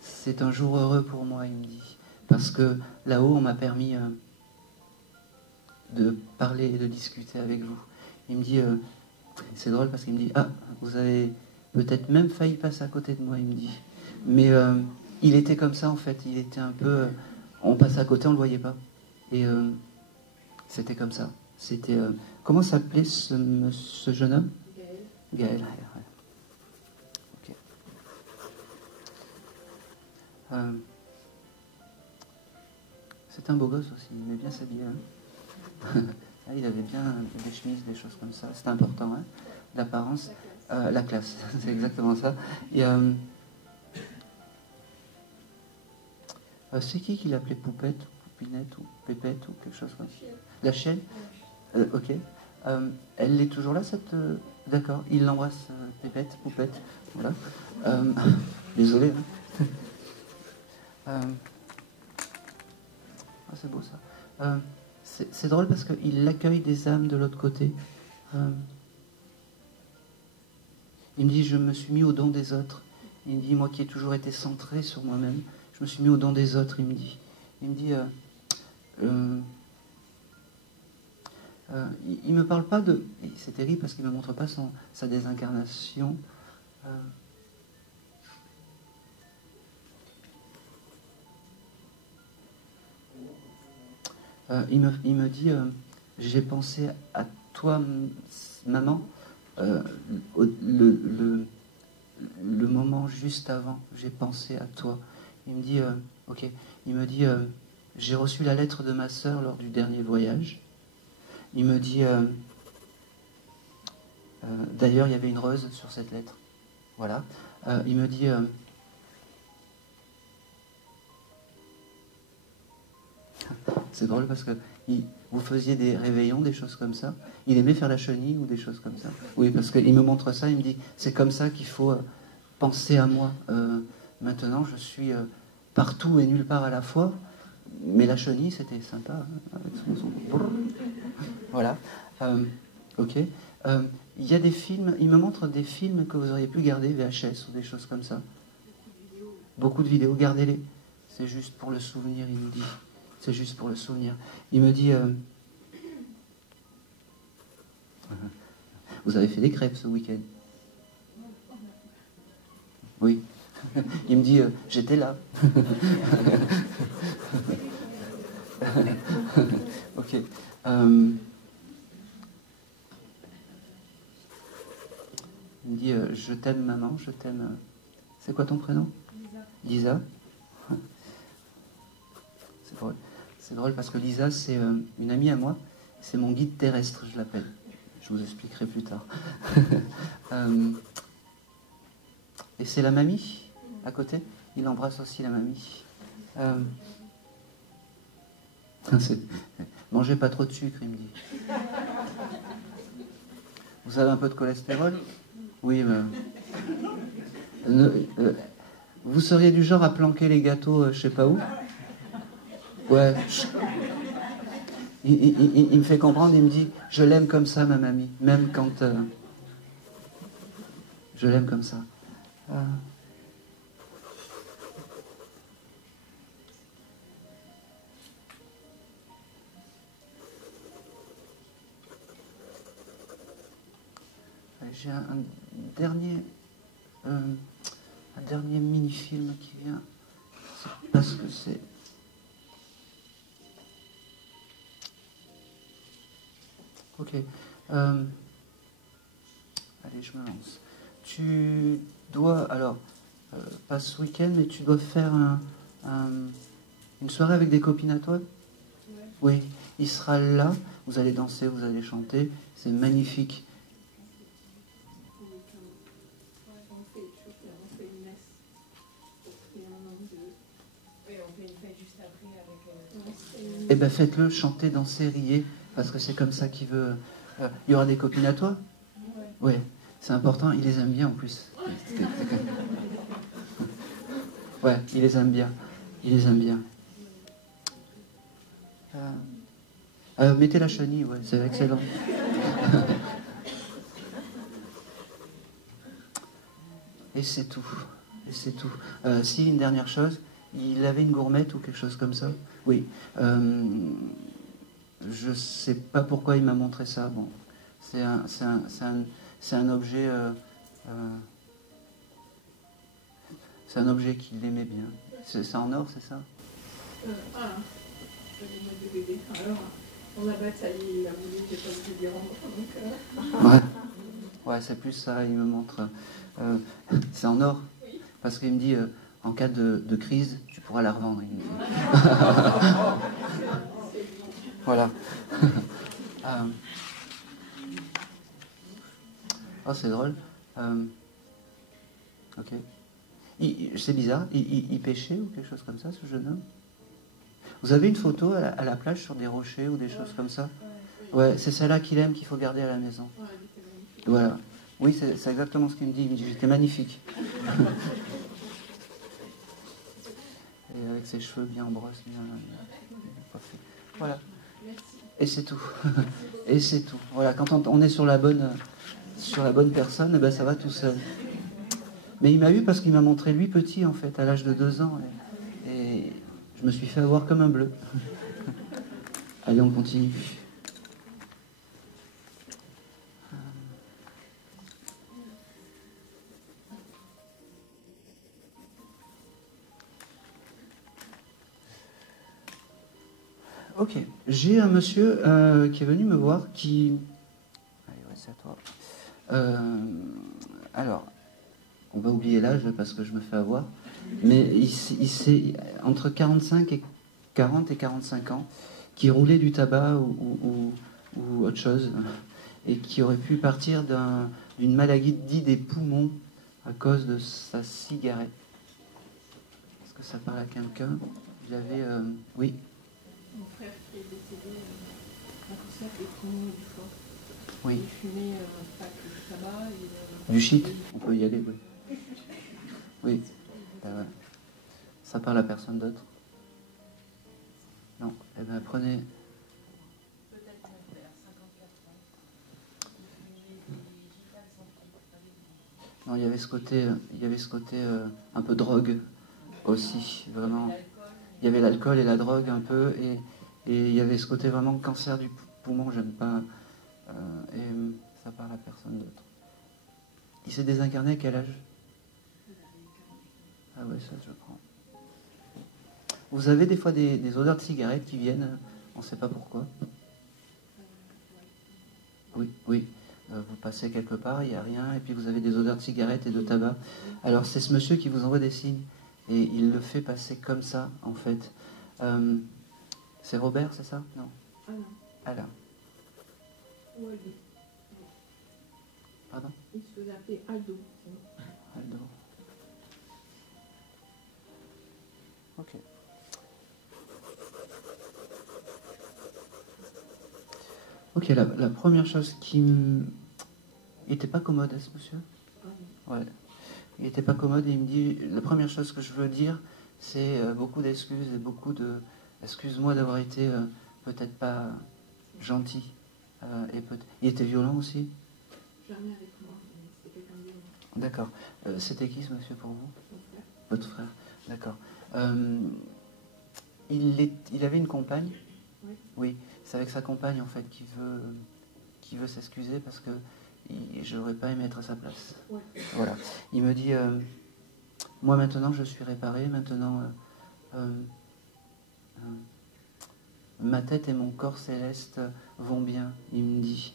c'est un jour heureux pour moi, il me dit. Parce que là-haut, on m'a permis de parler et de discuter avec vous. Il me dit, c'est drôle parce qu'il me dit, ah, vous avez peut-être même failli passer à côté de moi, il me dit. Mais il était comme ça, en fait. Il était un peu... on passait à côté, on ne le voyait pas. Et c'était comme ça. C'était... comment s'appelait ce jeune homme? Gaël. Ouais. Ok. C'est un beau gosse aussi, il aimait bien s'habiller. Hein. Il avait bien des chemises, des choses comme ça. C'était important, hein, l'apparence. La classe, c'est exactement ça. Et, c'est qui l'appelait Poupette, ou Poupinette, ou Pépette, ou quelque chose comme ça? La chienne. Ok. Elle est toujours là, cette... D'accord, il l'embrasse, Pépette, Poupette. Voilà. Désolé. Hein. C'est beau ça. C'est drôle parce qu'il accueille des âmes de l'autre côté. Il me dit, je me suis mis au don des autres. Il me dit, moi qui ai toujours été centré sur moi-même, je me suis mis au don des autres, il me dit. Il me dit... il me parle pas de... C'est terrible parce qu'il me montre pas sa désincarnation. Il me dit, j'ai pensé à toi, maman, le moment juste avant, j'ai pensé à toi. Il me dit, ok, il me dit, j'ai reçu la lettre de ma sœur lors du dernier voyage. Il me dit, d'ailleurs, il y avait une rose sur cette lettre. Voilà. Il me dit, c'est drôle parce que vous faisiez des réveillons, des choses comme ça. Il aimait faire la chenille ou des choses comme ça. Oui, parce qu'il me montre ça, il me dit, c'est comme ça qu'il faut penser à moi. Maintenant, je suis partout et nulle part à la fois. Mais la chenille, c'était sympa. Hein, avec son... Voilà. Ok. Il y a des films, il me montre des films que vous auriez pu garder, VHS ou des choses comme ça. Beaucoup de vidéos, gardez-les. C'est juste pour le souvenir, il me dit. C'est juste pour le souvenir. Il me dit... vous avez fait des crêpes ce week-end? Oui. Il me dit, j'étais là. Ok. Il me dit, je t'aime maman, je t'aime... C'est quoi ton prénom? Lisa. C'est drôle. C'est drôle parce que Lisa, c'est une amie à moi. C'est mon guide terrestre, je l'appelle. Je vous expliquerai plus tard. Et c'est la mamie, à côté. Il embrasse aussi la mamie. Mangez pas trop de sucre, il me dit. Vous avez un peu de cholestérol? Oui, vous seriez du genre à planquer les gâteaux, je sais pas où? Ouais. Il me fait comprendre, il me dit, je l'aime comme ça, ma mamie, même quand... je l'aime comme ça. J'ai un dernier mini-film qui vient, parce que c'est... Ok. Allez, je me lance. Tu dois, alors, pas ce week-end, mais tu dois faire une soirée avec des copines à toi? Ouais. Oui, il sera là, vous allez danser, vous allez chanter, c'est magnifique. Eh bien, faites-le, chantez, dansez, riez, parce que c'est comme ça qu'il veut. Il y aura des copines à toi? Oui, c'est important, il les aime bien en plus. Ouais, il les aime bien. Il les aime bien. Mettez la chenille, ouais, c'est excellent. Et c'est tout. Et c'est tout. Si, une dernière chose, il avait une gourmette ou quelque chose comme ça? Oui. Je sais pas pourquoi il m'a montré ça. Bon, c'est un objet. C'est un objet qu'il aimait bien. C'est en or, c'est ça? Je l'ai de bébé. Alors, on a bataillé, il a voulu, j'ai pas voulu lui rendre. Donc, Ouais, c'est plus ça, il me montre. C'est en or? Oui. Parce qu'il me dit, en cas de crise, tu pourras la revendre. Il me dit. Voilà. Oh, c'est drôle. Ok. C'est bizarre, il pêchait ou quelque chose comme ça, ce jeune homme? Vous avez une photo à la plage sur des rochers ou des choses comme ça? Ouais, c'est celle-là qu'il aime, qu'il faut garder à la maison. Voilà. Oui, c'est exactement ce qu'il me dit. Il me dit, j'étais magnifique. Et avec ses cheveux bien en brosse, bien parfait. Voilà. Et c'est tout. Et c'est tout. Voilà, quand on est sur la bonne personne, eh ben ça va tout seul. Mais il m'a eu parce qu'il m'a montré lui petit, en fait, à l'âge de 2 ans. Et je me suis fait avoir comme un bleu. Allez, on continue. Ok, j'ai un monsieur qui est venu me voir qui... Allez, ouais, c'est à toi. Alors, on va oublier l'âge parce que je me fais avoir, mais il s'est entre 40 et 45 ans, qui roulait du tabac ou autre chose, et qui aurait pu partir d'une maladie des poumons à cause de sa cigarette. Est-ce que ça parle à quelqu'un? Il avait... oui. Mon frère qui est décédé d'un cancer des poumons et du foie. Oui. Il fumait un pack de tabac. Du shit, on peut y aller, oui. Oui. Ça parle à personne d'autre? Non. Eh bien, prenez... Peut-être mon frère, 54 ans. Non, il y avait ce côté un peu drogue aussi, vraiment. Il y avait l'alcool et la drogue un peu, et il y avait ce côté vraiment cancer du poumon, j'aime pas. Et ça parle à personne d'autre. Il s'est désincarné à quel âge? Ah ouais, ça je prends. Vous avez des fois des odeurs de cigarettes qui viennent, on ne sait pas pourquoi. Oui, oui. Vous passez quelque part, il n'y a rien, et puis vous avez des odeurs de cigarettes et de tabac. Alors c'est ce monsieur qui vous envoie des signes, et il le fait passer comme ça, en fait. C'est Robert, c'est ça? Non. Alain. Alain. Ou Aldo. Pardon? Il se faisait appeler Aldo. Aldo. Ok. Ok, la première chose qui me... Il n'était pas commode, ce monsieur? Ouais. Il n'était pas commode et il me dit, la première chose que je veux dire, c'est beaucoup d'excuses et beaucoup de... Excuse-moi d'avoir été peut-être pas gentil. Il était violent aussi? Jamais avec moi, mais c'était quelqu'un de violent. D'accord. C'était qui ce monsieur pour vous? Mon frère. Votre frère, d'accord. Il avait une compagne? Oui. Oui, c'est avec sa compagne en fait qui veut s'excuser parce que j'aurais pas aimé être à sa place. Ouais. Voilà. Il me dit, moi maintenant je suis réparé, maintenant ma tête et mon corps céleste vont bien. Il me dit,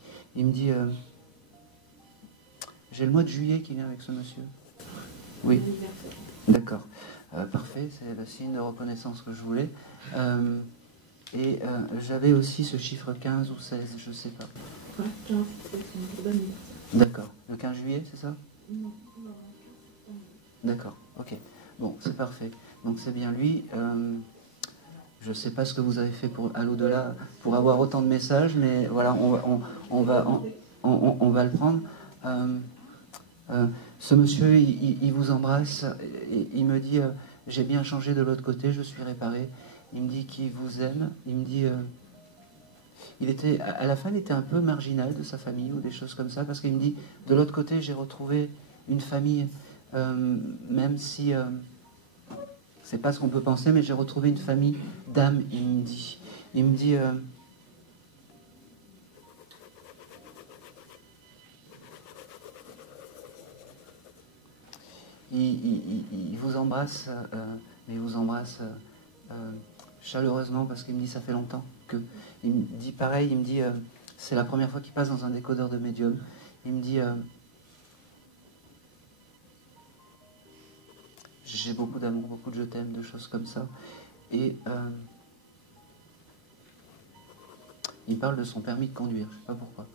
j'ai le mois de juillet qui vient avec ce monsieur. Oui. Anniversaire. D'accord. Parfait, c'est le signe de reconnaissance que je voulais. J'avais aussi ce chiffre 15 ou 16, je ne sais pas. Ouais, 15, c'est son jour d'anniversaire. D'accord. Le 15 juillet, c'est ça? Non, non. D'accord, ok. Bon, c'est parfait. Donc c'est bien lui. Je ne sais pas ce que vous avez fait à l'au-delà pour avoir autant de messages, mais voilà, on va le prendre. Ce monsieur, il vous embrasse, il me dit j'ai bien changé de l'autre côté, je suis réparé. Il me dit qu'il vous aime. Il me dit à la fin, il était un peu marginal de sa famille ou des choses comme ça, parce qu'il me dit de l'autre côté, j'ai retrouvé une famille, même si c'est pas ce qu'on peut penser, mais j'ai retrouvé une famille d'âme. Il me dit. Il vous embrasse, mais il vous embrasse chaleureusement parce qu'il me dit ça fait longtemps que. Il me dit pareil, il me dit c'est la première fois qu'il passe dans un décodeur de médium. Il me dit j'ai beaucoup d'amour, beaucoup de je t'aime, de choses comme ça. Et il parle de son permis de conduire, je ne sais pas pourquoi.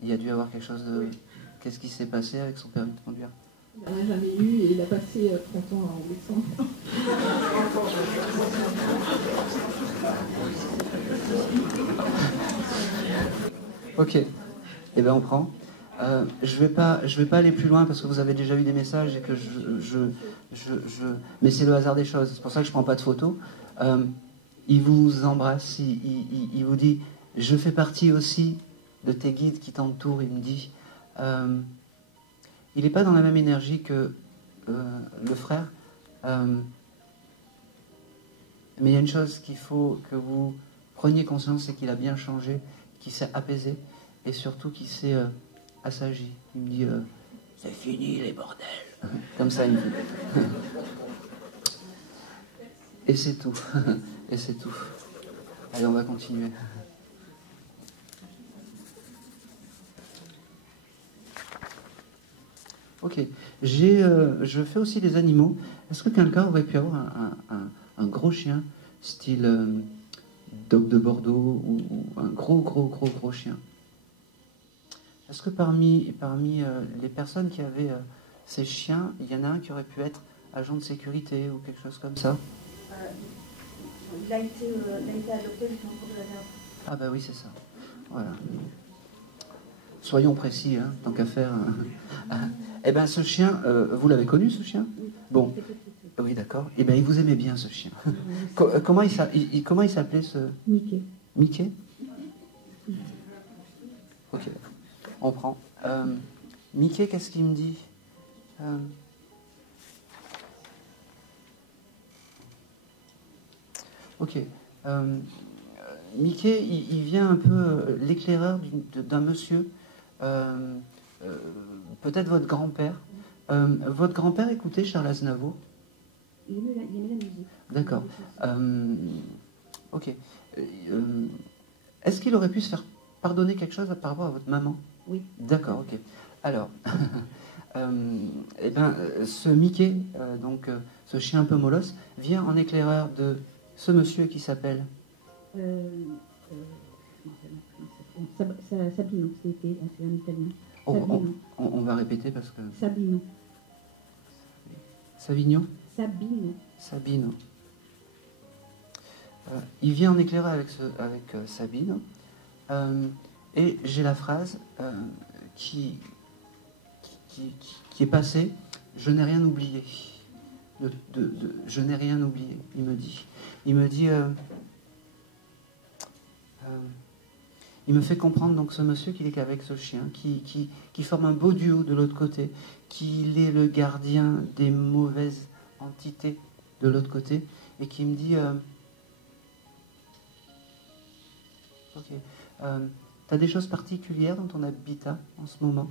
Il y a dû y avoir quelque chose de. Oui. Qu'est-ce qui s'est passé avec son permis de conduire? Il n'en a jamais eu et il a passé 30 ans en descendant. Ok, eh bien on prend. Je vais pas aller plus loin parce que vous avez déjà eu des messages et que mais c'est le hasard des choses. C'est pour ça que je prends pas de photos. Il vous embrasse, il vous dit je fais partie aussi de tes guides qui t'entourent. Il me dit il n'est pas dans la même énergie que le frère, mais il y a une chose qu'il faut que vous preniez conscience, c'est qu'il a bien changé, qu'il s'est apaisé et surtout qu'il s'est assagi. Il me dit c'est fini les bordels. Comme ça il me dit. Et c'est tout. Et c'est tout. Allez, on va continuer. Ok. Je fais aussi des animaux. Est-ce que quelqu'un aurait pu avoir un gros chien, style Dogue de Bordeaux, ou un gros chien? Est-ce que parmi les personnes qui avaient ces chiens, il y en a un qui aurait pu être agent de sécurité ou quelque chose comme ça? Il a été adopté justement pour de la merde. Ah bah oui, c'est ça. Voilà. Soyons précis, hein, tant qu'à faire. Eh bien, ce chien, vous l'avez connu, ce chien? Bon. Oui, d'accord. Eh bien, il vous aimait bien, ce chien. Comment il s'appelait, ce... Mickey. Mickey? Ok. On prend. Mickey, qu'est-ce qu'il me dit? Ok. Mickey, il vient un peu l'éclaireur d'un monsieur, peut-être votre grand-père. Votre grand-père écoutait Charles Aznavour? Il aimait la musique. D'accord. Ok. Est-ce qu'il aurait pu se faire pardonner quelque chose par rapport à votre maman? Oui. D'accord, ok. Alors, ce Mickey, ce chien un peu molosse, vient en éclaireur de ce monsieur qui s'appelle... Sabino, c'est un italien. Oh, Sabino. on va répéter parce que... Sabino. Savigno? Sabino. Sabino. Il vient en éclairer avec Sabino. Et j'ai la phrase qui est passée. Je n'ai rien oublié. Je n'ai rien oublié, il me dit. Il me dit... il me fait comprendre, donc, ce monsieur qu'il est qu'avec ce chien, qui forme un beau duo de l'autre côté, qu'il est le gardien des mauvaises entités de l'autre côté, et qui me dit... ok. T'as des choses particulières dans ton habitat en ce moment?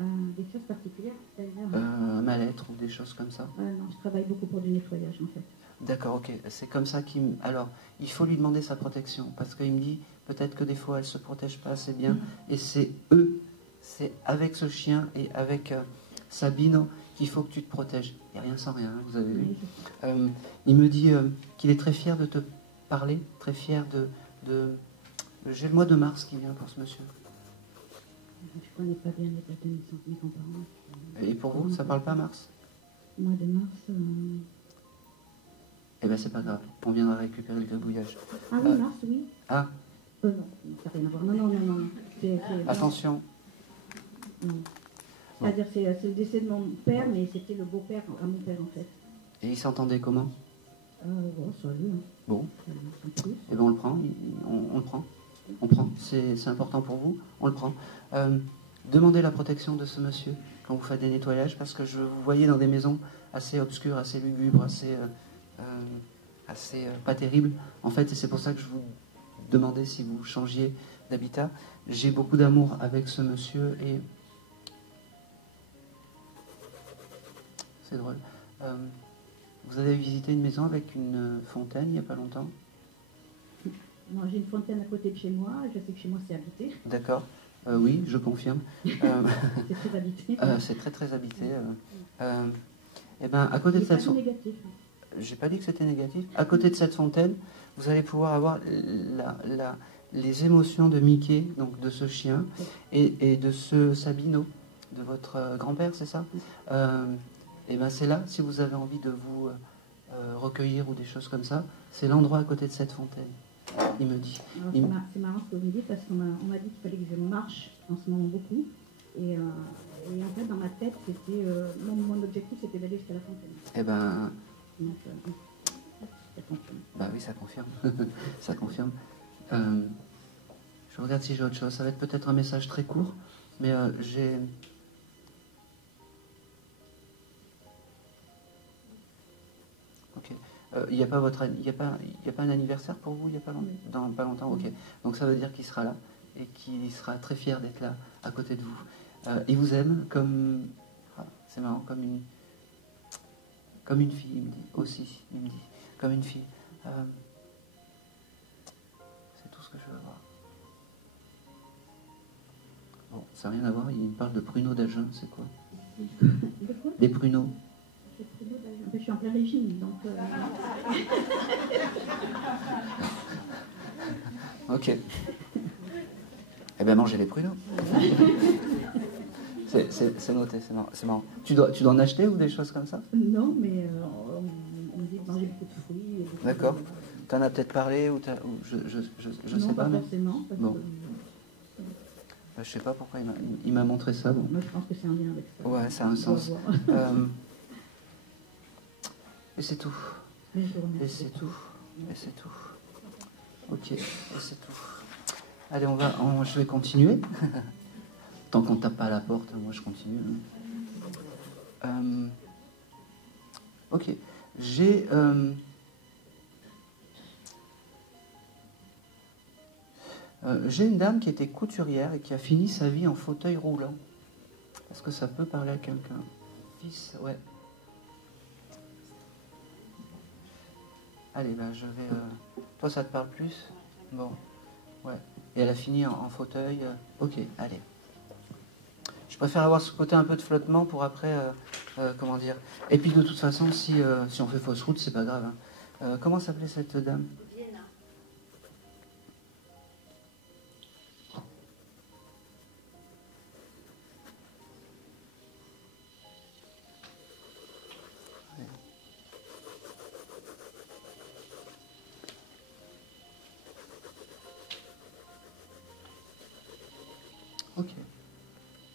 Des choses particulières, c'est-à-dire... Un mal-être ou des choses comme ça? Non, je travaille beaucoup pour du nettoyage, en fait. D'accord, ok. C'est comme ça qu'il me... Alors, il faut lui demander sa protection, parce qu'il me dit, peut-être que des fois, elle ne se protège pas assez bien, et c'est c'est avec ce chien et avec Sabino qu'il faut que tu te protèges. Il n'y a rien sans rien, hein, vous avez vu. Il me dit qu'il est très fier de te parler, très fier de... J'ai le mois de mars qui vient pour ce monsieur. Je ne connais pas bien les dates de naissance de mes grands-parents. Et pour vous, ça ne parle pas mars? Mois de mars... Eh bien, c'est pas grave. On viendra récupérer le gribouillage. Ah oui, mars, oui. Ah, Non, ça n'a rien à voir. Non. attention. Non. C'est-à-dire, c'est le décès de mon père, mais c'était le beau-père à mon père, en fait. Et il s'entendait comment? Bon, ça allait. Bon. Sans plus. Eh bien, on le prend. On le prend. On prend. C'est important pour vous. On le prend. Demandez la protection de ce monsieur quand vous faites des nettoyages, parce que je vous voyais dans des maisons assez obscures, assez lugubres, assez pas terribles, en fait, et c'est pour ça que je vous demandais si vous changiez d'habitat. J'ai beaucoup d'amour avec ce monsieur et... C'est drôle. Vous avez visité une maison avec une fontaine il n'y a pas longtemps? Non, j'ai une fontaine à côté de chez moi. Je sais que chez moi, c'est habité. D'accord. Oui, je confirme. C'est très habité. C'est très très habité. Et ben, à côté de cette fontaine... négatif. J'ai pas dit que c'était négatif. À côté de cette fontaine, vous allez pouvoir avoir les émotions de Mickey, donc de ce chien, et de ce Sabino, de votre grand-père, c'est ça? Et ben c'est là, si vous avez envie de vous recueillir ou des choses comme ça, c'est l'endroit à côté de cette fontaine. Il me dit. C'est marrant ce que vous me dites, parce qu'on m'a dit qu'il fallait que je marche en ce moment beaucoup. Et en fait, dans ma tête, c'était mon objectif, c'était d'aller jusqu'à la fontaine. Eh ben... Donc, ça confirme. Bah oui, ça confirme. Ça confirme. Je regarde si j'ai autre chose. Ça va être peut-être un message très court, mais j'ai... Ok. Il n'y a pas un anniversaire pour vous? Il n'y a pas dans pas longtemps. Ok. Donc ça veut dire qu'il sera là et qu'il sera très fier d'être là à côté de vous. Il vous aime comme... Ah, c'est marrant, comme une fille, il me dit. Aussi, il me dit. Comme une fille. C'est tout ce que je veux voir. Bon, ça n'a rien à voir. Il me parle de pruneaux d'Agen. C'est quoi? De quoi? Des pruneaux. Je suis en plein régime, donc... Ok. Eh bien, mangez les pruneaux. C'est noté, c'est marrant. Tu dois en acheter ou des choses comme ça? Non, mais on me dit de manger beaucoup de fruits. D'accord. Tu en as peut-être parlé ou je sais pas. Non, pas forcément. Parce bon. Que... Je sais pas pourquoi il m'a montré ça. Bon. Moi, je pense que c'est un lien avec ça. Ouais, ça a un sens. Et c'est tout. Et c'est tout. Et c'est tout. Ok, et c'est tout. Allez, je vais continuer. Tant qu'on ne tape pas à la porte, moi je continue. Ok. J'ai une dame qui était couturière et qui a fini sa vie en fauteuil roulant. Est-ce que ça peut parler à quelqu'un? Fils, ouais. Allez, ben je vais... Toi, ça te parle plus? Bon, ouais. Et elle a fini en fauteuil. Ok, allez. Je préfère avoir ce côté un peu de flottement pour après... comment dire? Et puis de toute façon, si on fait fausse route, c'est pas grave. Hein. Comment s'appelait cette dame? Vienna.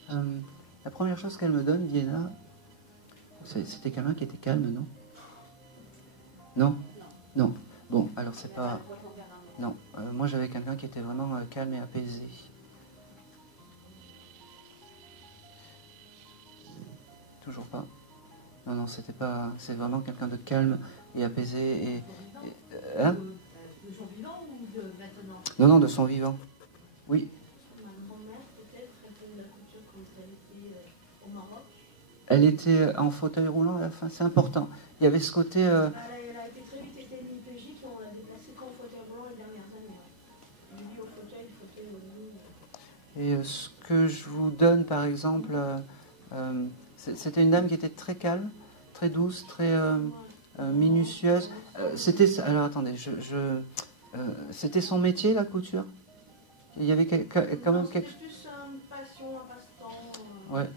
La première chose qu'elle me donne, Diana, c'était quelqu'un qui était calme, non? Non? Non. Bon, alors c'est pas... Non, moi j'avais quelqu'un qui était vraiment calme et apaisé. Toujours pas. Non, non, c'était pas... C'est vraiment quelqu'un de calme et apaisé et... hein? De son vivant ou de maintenant? Non, non, de son vivant. Oui. Ma grand-mère, peut-être, elle faisait la couture quand elle était au Maroc. Elle était en fauteuil roulant à la fin, c'est important. Il y avait ce côté... Elle a été très vite été hémiplégique et on l'a déplacée qu'en fauteuil roulant les dernières années. Ouais. Lui au fauteuil au lit. Et ce que je vous donne, par exemple, c'était une dame qui était très calme, très douce, très minutieuse. C'était... Alors attendez, c'était son métier, la couture? Il y avait quand même quelque... C'était plus une passion, un passe-temps. Ouais.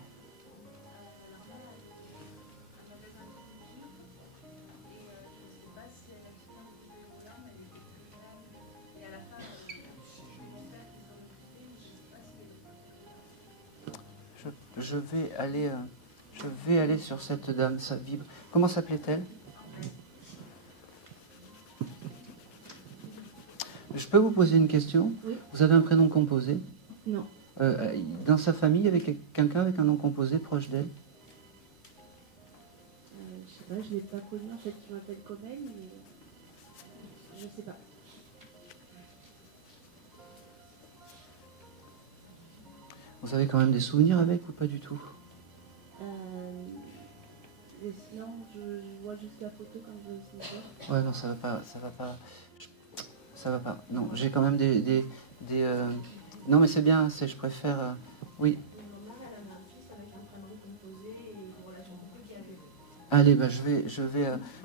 Je vais aller sur cette dame, ça vibre. Comment s'appelait-elle? Je peux vous poser une question? Oui. Vous avez un prénom composé? Non. Dans sa famille, il y avait quelqu'un avec un nom composé proche d'elle? Je sais pas, je ne l'ai pas connue en fait, qui m'appelle comme elle, mais je sais pas. Vous avez quand même des souvenirs avec ou pas du tout? Et sinon, je vois juste la photo quand je vais essayer de voir. Ouais, non, ça va pas, ça va pas. Non, j'ai quand même des non, mais c'est bien, je préfère, oui. Ma mère, elle avait un fils avec un prénom composé et une relation compliquée avec lui. Allez, bah,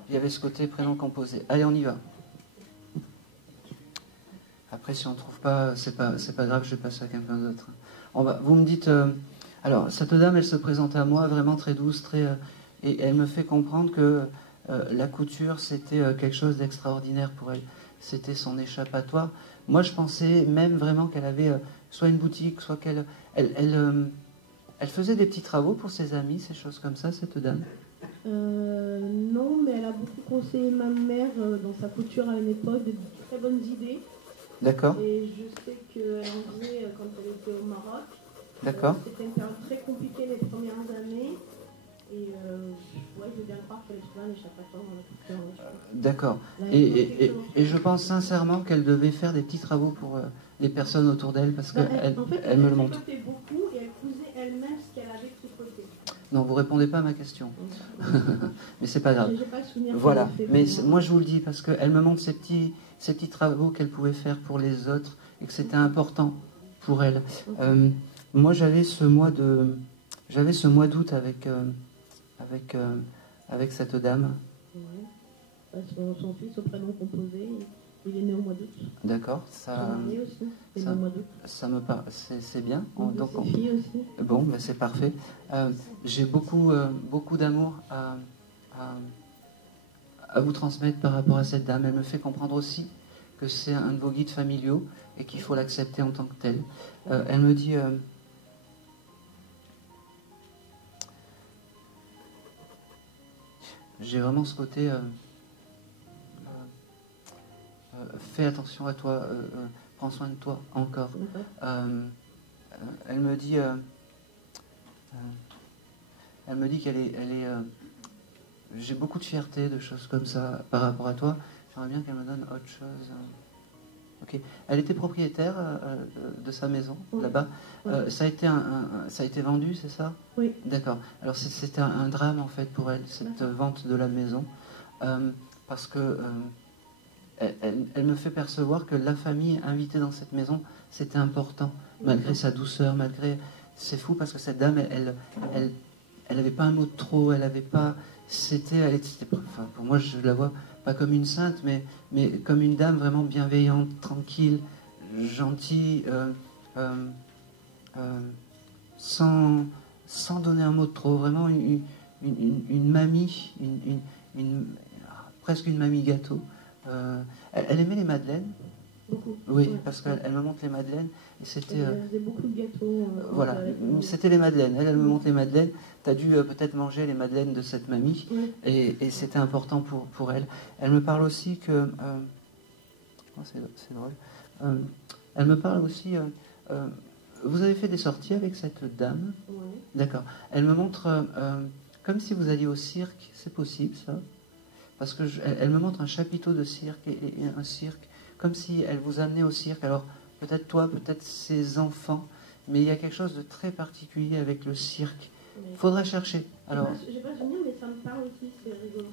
il y avait ce côté prénom composé. Allez, on y va. Après, si on ne trouve pas, c'est pas grave, je vais passer à quelqu'un d'autre. Vous me dites, alors, cette dame, elle se présente à moi vraiment très douce, et elle me fait comprendre que la couture, c'était quelque chose d'extraordinaire pour elle. C'était son échappatoire. Moi, je pensais même vraiment qu'elle avait soit une boutique, soit elle faisait des petits travaux pour ses amis, ces choses comme ça, cette dame. Non, mais elle a beaucoup conseillé ma mère dans sa couture à une époque, de très bonnes idées. D'accord. Et je sais qu'elle en faisait quand elle était au Maroc. D'accord. C'était une période très compliquée les premières années. Et ouais, je veux bien croire qu'elle trouvait un échappatoire dans la couture. D'accord. Là, Et je pense sincèrement qu'elle devait faire des petits travaux pour les personnes autour d'elle, parce qu'elle en fait, elle me le montre. tricotait beaucoup et elle cousait elle-même ce qu'elle avait tricoté. Non, vous répondez pas à ma question. Mais c'est pas grave. J'ai pas le souvenir Voilà. qu'elle ait fait Mais vraiment. moi, je vous le dis parce qu'elle me montre ces petits travaux qu'elle pouvait faire pour les autres et que c'était important pour elle. Moi, j'avais ce mois d'août avec cette dame. Ouais. Son fils au prénom composé, il est né au mois d'août. D'accord. Son mari aussi, il est né au mois d'août. Ça me parle. C'est bien. Donc, Ses filles aussi. bon, ben c'est parfait. J'ai beaucoup d'amour à vous transmettre par rapport à cette dame. Elle me fait comprendre aussi que c'est un de vos guides familiaux et qu'il faut l'accepter en tant que tel. Elle me dit... j'ai vraiment ce côté... fais attention à toi, prends soin de toi encore. Elle me dit... elle me dit qu'elle est... j'ai beaucoup de fierté, de choses comme ça par rapport à toi. J'aimerais bien qu'elle me donne autre chose. Ok. Elle était propriétaire de sa maison, là-bas. Ça a été vendu, c'est ça? Oui. D'accord. Alors c'était un drame, en fait, pour elle, cette vente de la maison. Parce que elle me fait percevoir que la famille invitée dans cette maison, c'était important, malgré sa douceur, malgré... C'est fou, parce que cette dame, elle avait pas un mot de trop, elle avait pas... Enfin, pour moi, je la vois pas comme une sainte, mais comme une dame vraiment bienveillante, tranquille, gentille, sans donner un mot de trop. Vraiment une mamie, presque une mamie gâteau. Elle aimait les madeleines. Beaucoup. Oui, parce qu'elle me montre les madeleines. Et c'était... Elle faisait beaucoup de gâteaux. Voilà, c'était les madeleines. Elle me montre les madeleines. Tu as dû peut-être manger les madeleines de cette mamie. Ouais. Et c'était important pour elle. Elle me parle aussi que... oh, c'est drôle. Elle me parle aussi... vous avez fait des sorties avec cette dame? Ouais. D'accord. Elle me montre... comme si vous alliez au cirque. C'est possible, ça? Parce que elle me montre un chapiteau de cirque et un cirque. Comme si elle vous amenait au cirque. Alors, peut-être toi, peut-être ses enfants. Mais il y a quelque chose de très particulier avec le cirque. Il faudrait chercher. Alors, J'ai pas souvenir, mais ça me parle aussi, c'est rigolo.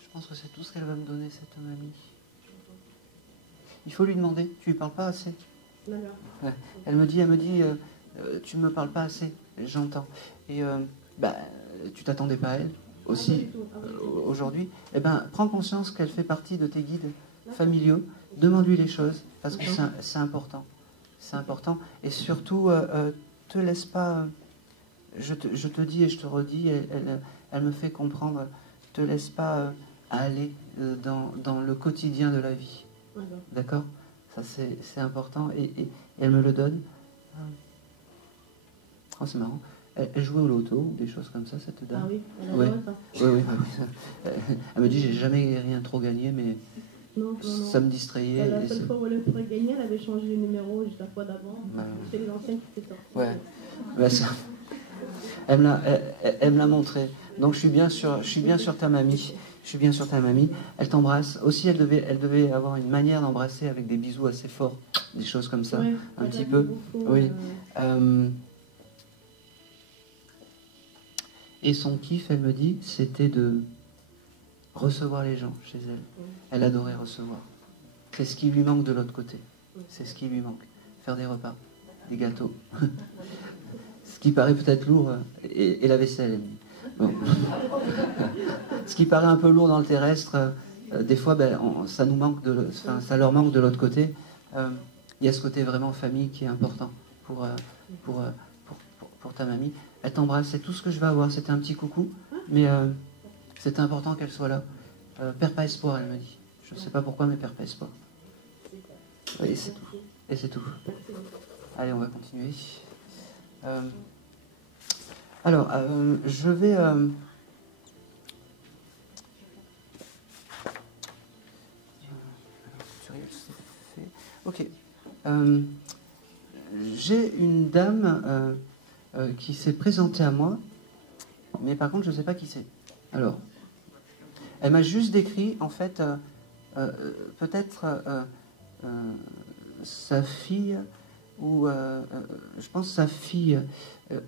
Je pense que c'est tout ce qu'elle va me donner, cette mamie. Il faut lui demander. Tu lui parles pas assez. D'accord. Ouais. Elle me dit, tu me parles pas assez. J'entends. Et tu t'attendais pas à elle aussi aujourd'hui. Eh ben, prends conscience qu'elle fait partie de tes guides familiaux. Demande-lui les choses parce que c'est important. C'est important. Et surtout, te laisse pas. Je te dis et je te redis. Elle me fait comprendre. Te laisse pas aller dans le quotidien de la vie. D'accord? Ça c'est important et elle me le donne. Oh, c'est marrant. Elle jouait au loto ou des choses comme ça, cette dame. Ah oui, elle Ouais. adore ça. Oui. Elle me dit, j'ai jamais rien trop gagné, mais Non. ça me distrayait. La seule fois où elle pourrait gagner, elle avait changé le numéro juste la fois d'avant. Bah, C'était les anciennes qui étaient sorties. ouais. Bah, ça, elle me l'a montré. Donc je suis bien sur ta mamie. Je suis bien sur ta mamie. Elle t'embrasse. Aussi, elle devait avoir une manière d'embrasser avec des bisous assez forts, des choses comme ça, Ouais, un elle petit a peu. beaucoup, Oui. Et son kiff, elle me dit, c'était de recevoir les gens chez elle. Elle adorait recevoir. C'est ce qui lui manque de l'autre côté. C'est ce qui lui manque. Faire des repas, des gâteaux. Ce qui paraît peut-être lourd, et la vaisselle, elle me dit. Bon. Ce qui paraît un peu lourd dans le terrestre, des fois, ça nous manque ça leur manque de l'autre côté. Il y a ce côté vraiment famille qui est important pour ta mamie. Elle t'embrasse, c'est tout ce que je vais avoir. C'était un petit coucou, mais c'était important qu'elle soit là. Perds pas espoir, elle me dit. Je ne sais pas pourquoi, mais perds pas espoir. Et c'est tout. Et c'est tout. Allez, on va continuer. Alors, je vais... Ok. J'ai une dame qui s'est présentée à moi, mais par contre, je ne sais pas qui c'est. Alors, elle m'a juste décrit, en fait, peut-être sa fille, ou je pense sa fille.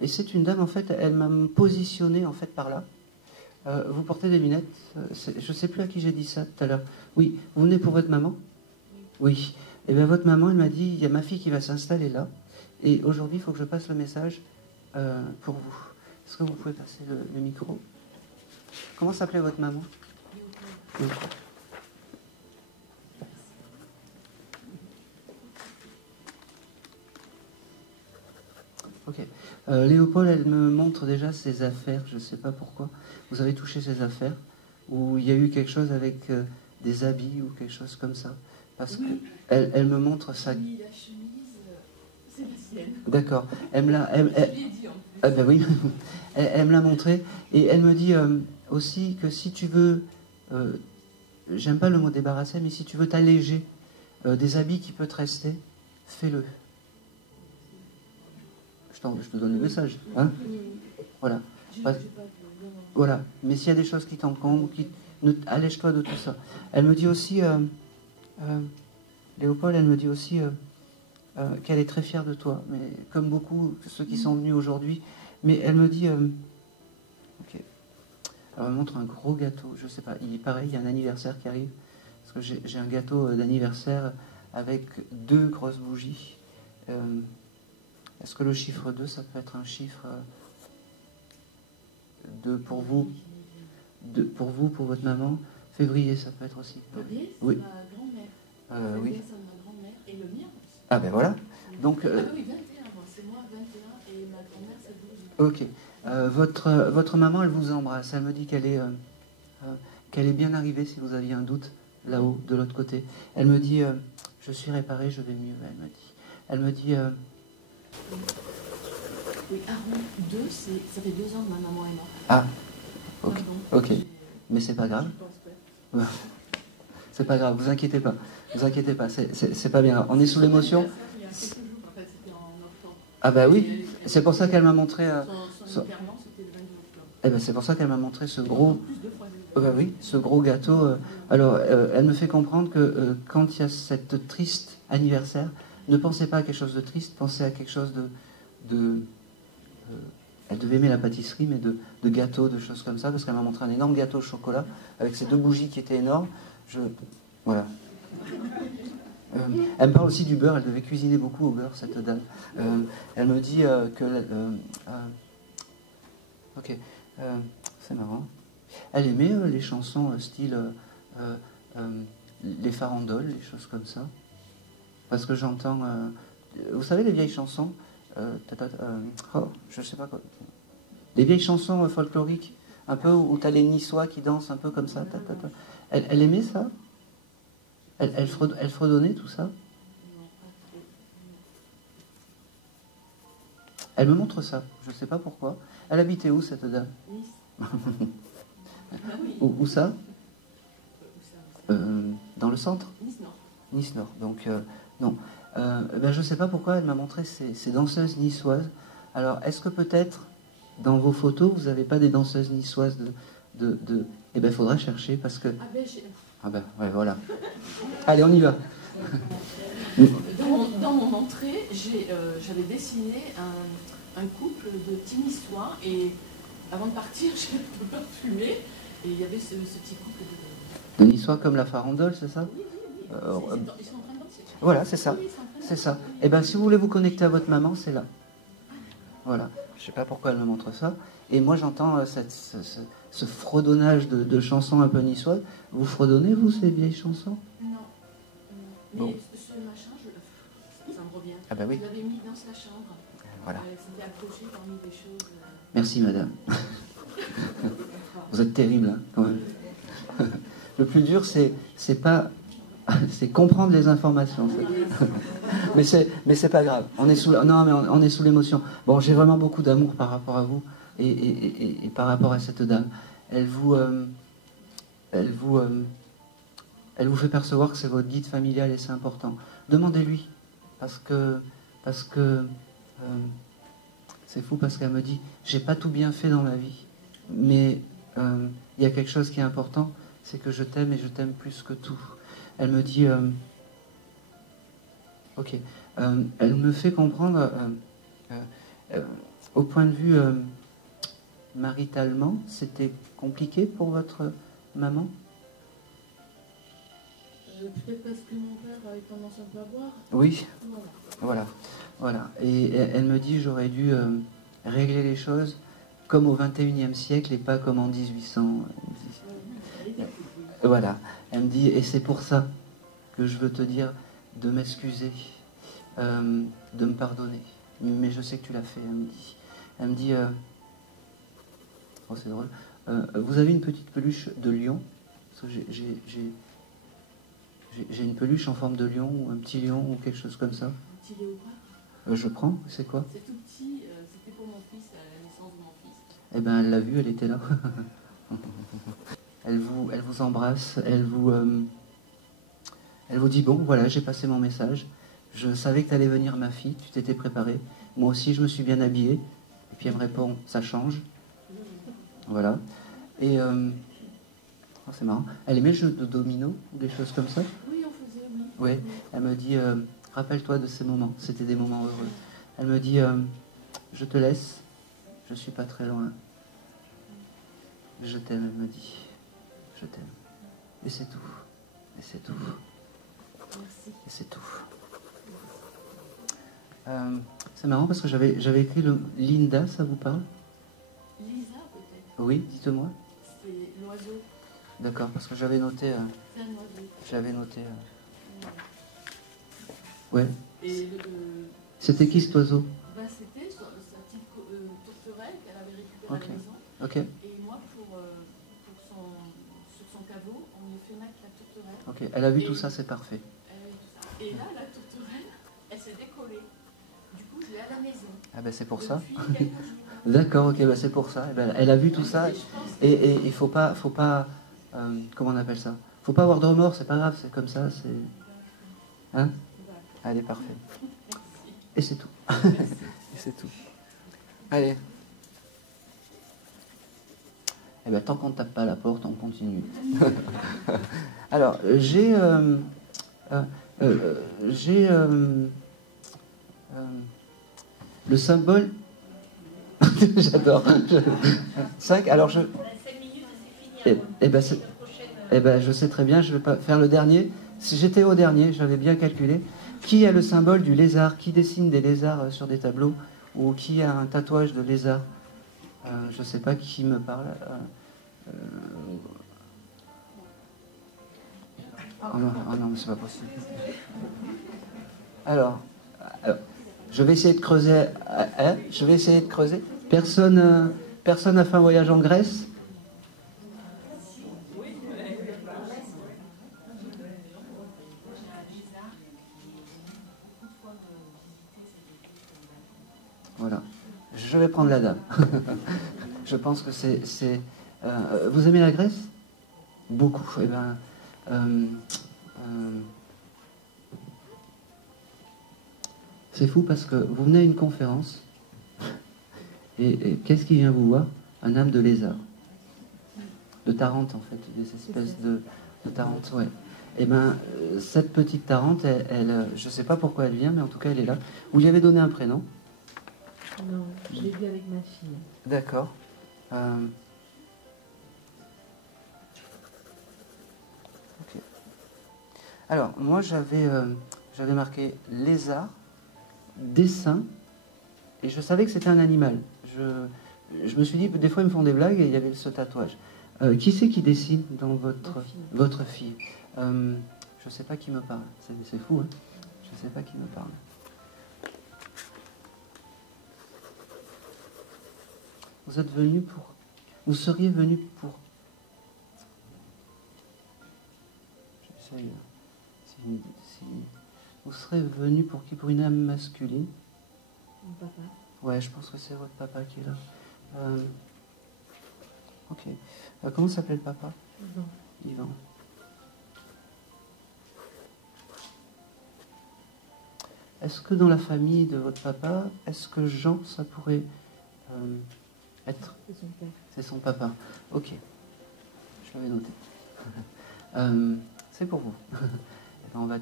Et c'est une dame, en fait, elle m'a positionné, en fait, par là. Vous portez des lunettes. Je ne sais plus à qui j'ai dit ça tout à l'heure. Oui, vous venez pour votre maman? Oui. Et bien, votre maman, elle m'a dit, il y a ma fille qui va s'installer là. Et aujourd'hui, il faut que je passe le message pour vous. Est-ce que vous pouvez passer le micro? Comment s'appelait votre maman? Oui. Ok. Léopold, elle me montre déjà ses affaires. Je ne sais pas pourquoi. Vous avez touché ses affaires? Ou il y a eu quelque chose avec des habits ou quelque chose comme ça? Parce oui. Elle me montre ça. La chemise, c'est la sienne. D'accord. Elle me l'a. Je l'ai dit en plus. Ah ben oui. Elle me l'a montré. Et elle me dit aussi que si tu veux. J'aime pas le mot débarrasser, mais si tu veux t'alléger des habits qui peuvent te rester, fais-le. Je te donne le message. Hein, voilà. Voilà. Mais s'il y a des choses qui t'encombrent, allège-toi de tout ça. Elle me dit aussi, Léopold, elle me dit aussi qu'elle est très fière de toi, mais comme beaucoup de ceux qui sont venus aujourd'hui. Mais elle me dit, ok. Alors elle me montre un gros gâteau. Je sais pas. Il est pareil. Il y a un anniversaire qui arrive parce que j'ai un gâteau d'anniversaire avec 2 grosses bougies. Est-ce que le chiffre 2, ça peut être un chiffre pour vous, pour votre maman? Février, ça peut être aussi. Février, c'est oui. ma grand-mère. Oui. C'est ma grand-mère et le mien aussi. Ah ben voilà. Donc, ah oui, 21, c'est moi 21 et ma grand-mère c'est 12. Ok. Votre maman, elle vous embrasse. Elle me dit qu'elle est bien arrivée si vous aviez un doute. là-haut, de l'autre côté. Elle me dit, je suis réparée, je vais mieux, elle me dit, oui, Aaron 2, ça fait 2 ans que ma maman est morte. ah, ok, Pardon. ok, mais c'est pas grave. C'est pas grave, vous inquiétez pas, c'est pas bien grave. On est sous l'émotion. Il y a quelques jours, en fait, c'était en octobre. Ah bah oui, c'est pour ça qu'elle m'a montré. Son enterrement, c'était le 22 octobre. Eh ben c'est pour ça qu'elle m'a montré ce gros. Plus de fois. Bah oui, ce gros gâteau. Alors, elle me fait comprendre que quand il y a cette triste anniversaire, ne pensez pas à quelque chose de triste, pensez à quelque chose de elle devait aimer la pâtisserie, mais de gâteaux, de choses comme ça, parce qu'elle m'a montré un énorme gâteau au chocolat avec ces 2 bougies qui étaient énormes. Voilà. Elle me parle aussi du beurre. Elle devait cuisiner beaucoup au beurre, cette dame. Elle me dit que... ok, c'est marrant. Elle aimait les chansons style les farandoles, les choses comme ça. Parce que j'entends... vous savez, les vieilles chansons je sais pas quoi. Les vieilles chansons folkloriques, un peu où tu as les Niçois qui dansent un peu comme ça. Elle aimait ça. Elle fredonnait tout ça. Elle me montre ça, je ne sais pas pourquoi. Elle habitait où, cette dame? Nice. Où ça? Dans le centre? Nice Nord. Nice Nord, donc non. Je ne sais pas pourquoi elle m'a montré ces danseuses niçoises. Alors, est-ce que peut-être, dans vos photos, vous n'avez pas des danseuses niçoises Eh bien, il faudra chercher, parce que... Ah ben, ouais, voilà. Allez, on y va. Dans mon entrée, j'avais dessiné un couple de petits niçois, et avant de partir, j'ai un peu fumé, et il y avait ce petit couple de niçois comme la farandole, c'est ça? Oui. Ils sont en train de danser. Voilà, c'est ça. C'est ça. Eh bien, si vous voulez vous connecter à votre maman, c'est là. Voilà. Je ne sais pas pourquoi elle me montre ça. Et moi, j'entends ce fredonnage de chansons un peu niçoises. Vous fredonnez, vous, ces vieilles chansons? Non. Mais bon. Ce machin, ça me revient. Ah ben oui. Je l'avais mis dans sa chambre. Voilà. C'était accroché parmi des choses. Merci, madame. Vous êtes terrible, hein, quand même. Le plus dur, c'est pas... c'est comprendre les informations. mais c'est pas grave. On est sous l'émotion. Bon, j'ai vraiment beaucoup d'amour par rapport à vous et par rapport à cette dame. Elle vous fait percevoir que c'est votre guide familial et c'est important. Demandez-lui, parce que c'est fou, parce qu'elle me dit, j'ai pas tout bien fait dans ma vie, mais il y a quelque chose qui est important, c'est que je t'aime et je t'aime plus que tout. Elle me dit, ok, elle me fait comprendre, au point de vue maritalement, c'était compliqué pour votre maman? Peut-être parce que mon père avait tendance un peu à boire. Oui, voilà. Et elle me dit, j'aurais dû régler les choses comme au XXIe siècle et pas comme en 1800. Voilà. Elle me dit, et c'est pour ça que je veux te dire de m'excuser, de me pardonner. Mais je sais que tu l'as fait, elle me dit, oh c'est drôle, vous avez une petite peluche de lion? Parce que j'ai une peluche en forme de lion, ou un petit lion, ou quelque chose comme ça. Un petit léopard. Je prends, c'est quoi? C'est tout petit, c'était pour mon fils, à la naissance de mon fils. Eh bien, elle l'a vu, elle était là. Elle vous embrasse, elle vous dit, bon, voilà, j'ai passé mon message. Je savais que tu allais venir, ma fille, tu t'étais préparée. Moi aussi, je me suis bien habillée. Et puis elle me répond, ça change. Voilà. Et, oh, c'est marrant. Elle aimait le jeu de domino, des choses comme ça? Oui, on faisait, oui. Oui. Elle me dit, rappelle-toi de ces moments. C'était des moments heureux. Elle me dit, je te laisse. Je suis pas très loin. Je t'aime, elle me dit. Je t'aime. Et c'est tout. Et c'est tout. Merci. Et c'est tout. C'est marrant parce que j'avais écrit le Linda, ça vous parle? Lisa, peut-être. Oui, dites-moi. C'est l'oiseau. D'accord, parce que j'avais noté. C'est un oiseau. J'avais noté. Ouais. Et c'était qui cet oiseau? C'était sa petite tourterelle qu'elle avait récupérée à la maison. Ok. Et moi, sur son caveau, on lui a fait mettre la tourterelle. Ok, elle a vu tout ça, c'est parfait. Et là, la tourterelle, elle s'est décollée. Du coup, je l'ai à la maison. Ah ben c'est pour ça. Depuis quelques jours. D'accord, ok, ben c'est pour ça. Eh ben, elle a vu tout ça. Et je pense que- Et il faut pas, comment on appelle ça? Faut pas avoir de remords, c'est pas grave, c'est comme ça, c'est. Hein? Allez, parfait. Et c'est tout. Et c'est tout. Allez. Eh bien, tant qu'on ne tape pas à la porte, on continue. Alors, j'ai le symbole. J'adore. 5. Alors, je. 5 minutes, c'est fini. Eh ben, je sais très bien, je vais pas faire le dernier. Si j'étais au dernier, j'avais bien calculé. Qui a le symbole du lézard? Qui dessine des lézards sur des tableaux? Ou qui a un tatouage de lézard? Je ne sais pas qui me parle. Oh non, mais c'est pas possible. Alors, je vais essayer de creuser. Je vais essayer de creuser. Personne n'a fait un voyage en Grèce? Voilà. Je vais prendre la dame. Je pense que c'est. Vous aimez la Grèce? Beaucoup. Eh ben, c'est fou parce que vous venez à une conférence et qu'est-ce qui vient vous voir? Un âme de lézard. De Tarente, en fait. Des espèces de Tarente, ouais. Eh bien, cette petite Tarente, je ne sais pas pourquoi elle vient, mais en tout cas, elle est là. Vous lui avez donné un prénom? Non, je l'ai vu avec ma fille. D'accord. Ok. Alors, moi, j'avais marqué lézard, dessin, et je savais que c'était un animal. Je me suis dit, des fois, ils me font des blagues, et il y avait ce tatouage. Qui c'est qui dessine dans votre fille? Je ne sais pas qui me parle. C'est fou, hein? Je ne sais pas qui me parle. Vous seriez venu pour. J'essaye. Vous serez venu pour qui? Pour une âme masculine? Mon papa. Ouais, je pense que c'est votre papa qui est là. Ok. Comment s'appelait le papa? Yvan. Yvan. Est-ce que dans la famille de votre papa, est-ce que Jean, ça pourrait être? C'est son père. C'est son papa. Ok. Je l'avais noté. C'est pour vous. Eh ben,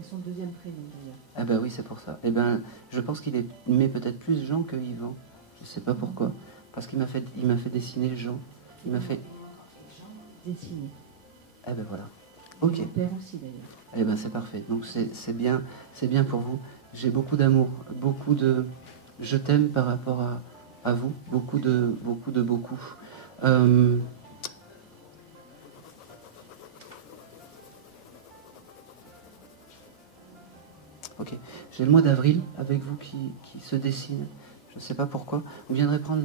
C'est son deuxième prénom d'ailleurs. Ah ben oui, c'est pour ça. Eh ben, je pense qu'il met peut-être plus Jean que Yvan. Je ne sais pas pourquoi. Parce qu'il m'a fait dessiner Jean. Il m'a fait Dessiné. Eh ben voilà. Ok. Mon père aussi d'ailleurs. Eh ben c'est parfait. Donc c'est bien pour vous. J'ai beaucoup d'amour, beaucoup de je t'aime par rapport à vous, beaucoup. Ok. J'ai le mois d'avril avec vous qui se dessine. Je ne sais pas pourquoi. Vous viendrez prendre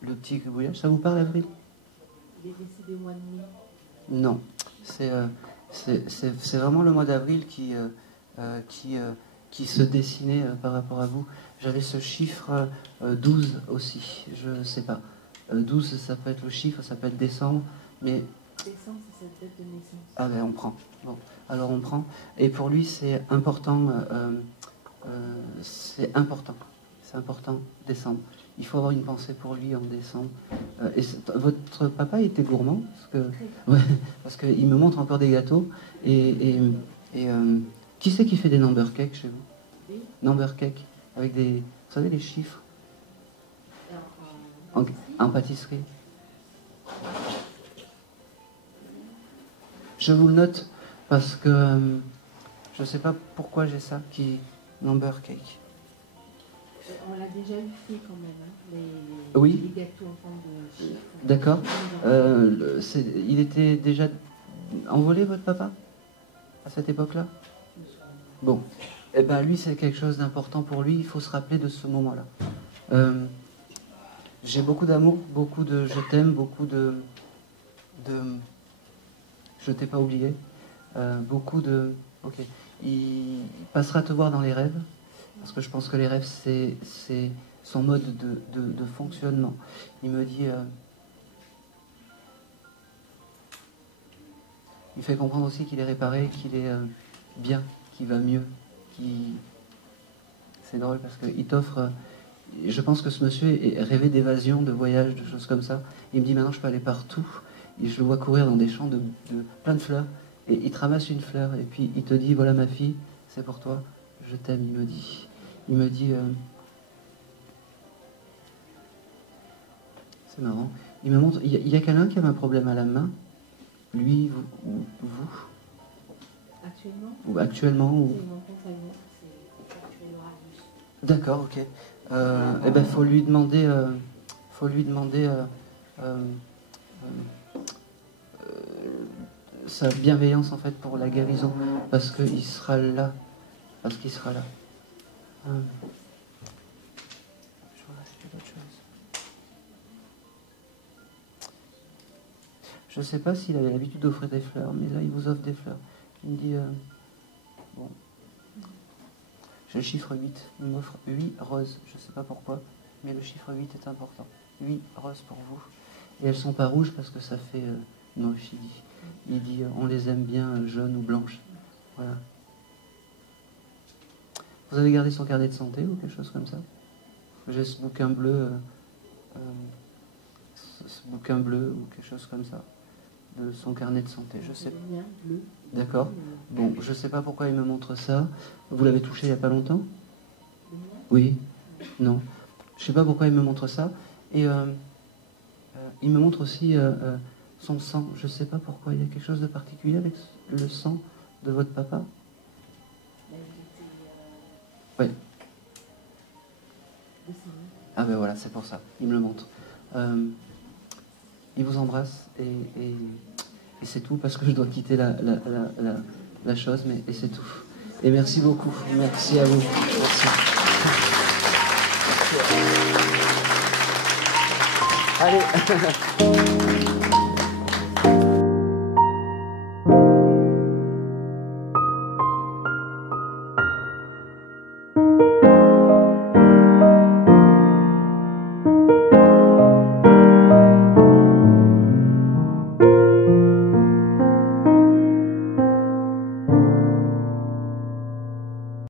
le petit gribouillage. Ça vous parle, avril? Il est décédé au mois de mai. Non. C'est vraiment le mois d'avril qui se dessinait par rapport à vous. J'avais ce chiffre 12 aussi. Je ne sais pas. 12, ça peut être le chiffre, ça peut être décembre. Mais Décembre, c'est sa date de naissance. ah ben on prend. Bon, alors on prend. Et pour lui, c'est important. C'est important, décembre. Il faut avoir une pensée pour lui en décembre. Votre papa était gourmand parce qu'il me montre encore des gâteaux. Et qui c'est qui fait des number cakes chez vous? Oui. Number cake avec des, vous savez, les chiffres en pâtisserie. Je vous le note parce que je ne sais pas pourquoi j'ai ça qui number cake. On l'a déjà eu fait quand même, hein, Oui. les gâteaux en forme de chiffres. D'accord. Il était déjà envolé, votre papa, à cette époque-là? Bon. Eh bien, lui, c'est quelque chose d'important pour lui. Il faut se rappeler de ce moment-là. J'ai beaucoup d'amour, beaucoup de je t'aime, beaucoup de... je t'ai pas oublié. Beaucoup de... Ok. Il passera te voir dans les rêves, parce que je pense que les rêves, c'est son mode de fonctionnement. Il me dit... il fait comprendre aussi qu'il est réparé, qu'il est bien, qu'il va mieux. C'est drôle parce qu'il t'offre... je pense que ce monsieur est rêvé d'évasion, de voyage, de choses comme ça. Il me dit maintenant je peux aller partout. Et je le vois courir dans des champs de plein de fleurs. Et il te ramasse une fleur et puis il te dit voilà ma fille, c'est pour toi, je t'aime, il me dit. Il me dit... c'est marrant. Il me montre... Il y a quelqu'un qui a un problème à la main. Lui, vous Actuellement ou actuellement ou... C'est mon compagnon, c'est actuellement radius. D'accord, ok. Eh ben, faut lui demander sa bienveillance en fait pour la guérison, parce qu'il sera là, Je vois, c'est autre chose. Je ne sais pas s'il avait l'habitude d'offrir des fleurs, mais là il vous offre des fleurs. Il me dit bon. J'ai le chiffre 8, il m'offre 8 roses, je ne sais pas pourquoi, mais le chiffre 8 est important. 8 roses pour vous. Et elles ne sont pas rouges parce que ça fait moche, il dit. Il dit on les aime bien jaunes ou blanches. Voilà. Vous avez gardé son carnet de santé ou quelque chose comme ça? J'ai ce bouquin bleu, ou quelque chose comme ça, de son carnet de santé, je sais pas. D'accord. Bon, je sais pas pourquoi il me montre ça. Vous l'avez touché il n'y a pas longtemps? Oui. Non. Je sais pas pourquoi il me montre ça. Et il me montre aussi son sang. Je sais pas pourquoi. Il y a quelque chose de particulier avec le sang de votre papa? Oui. Ah ben voilà, c'est pour ça. Il me le montre. Il vous embrasse et c'est tout parce que je dois quitter la chose, mais et c'est tout. Et merci beaucoup. Merci à vous. Merci. Allez.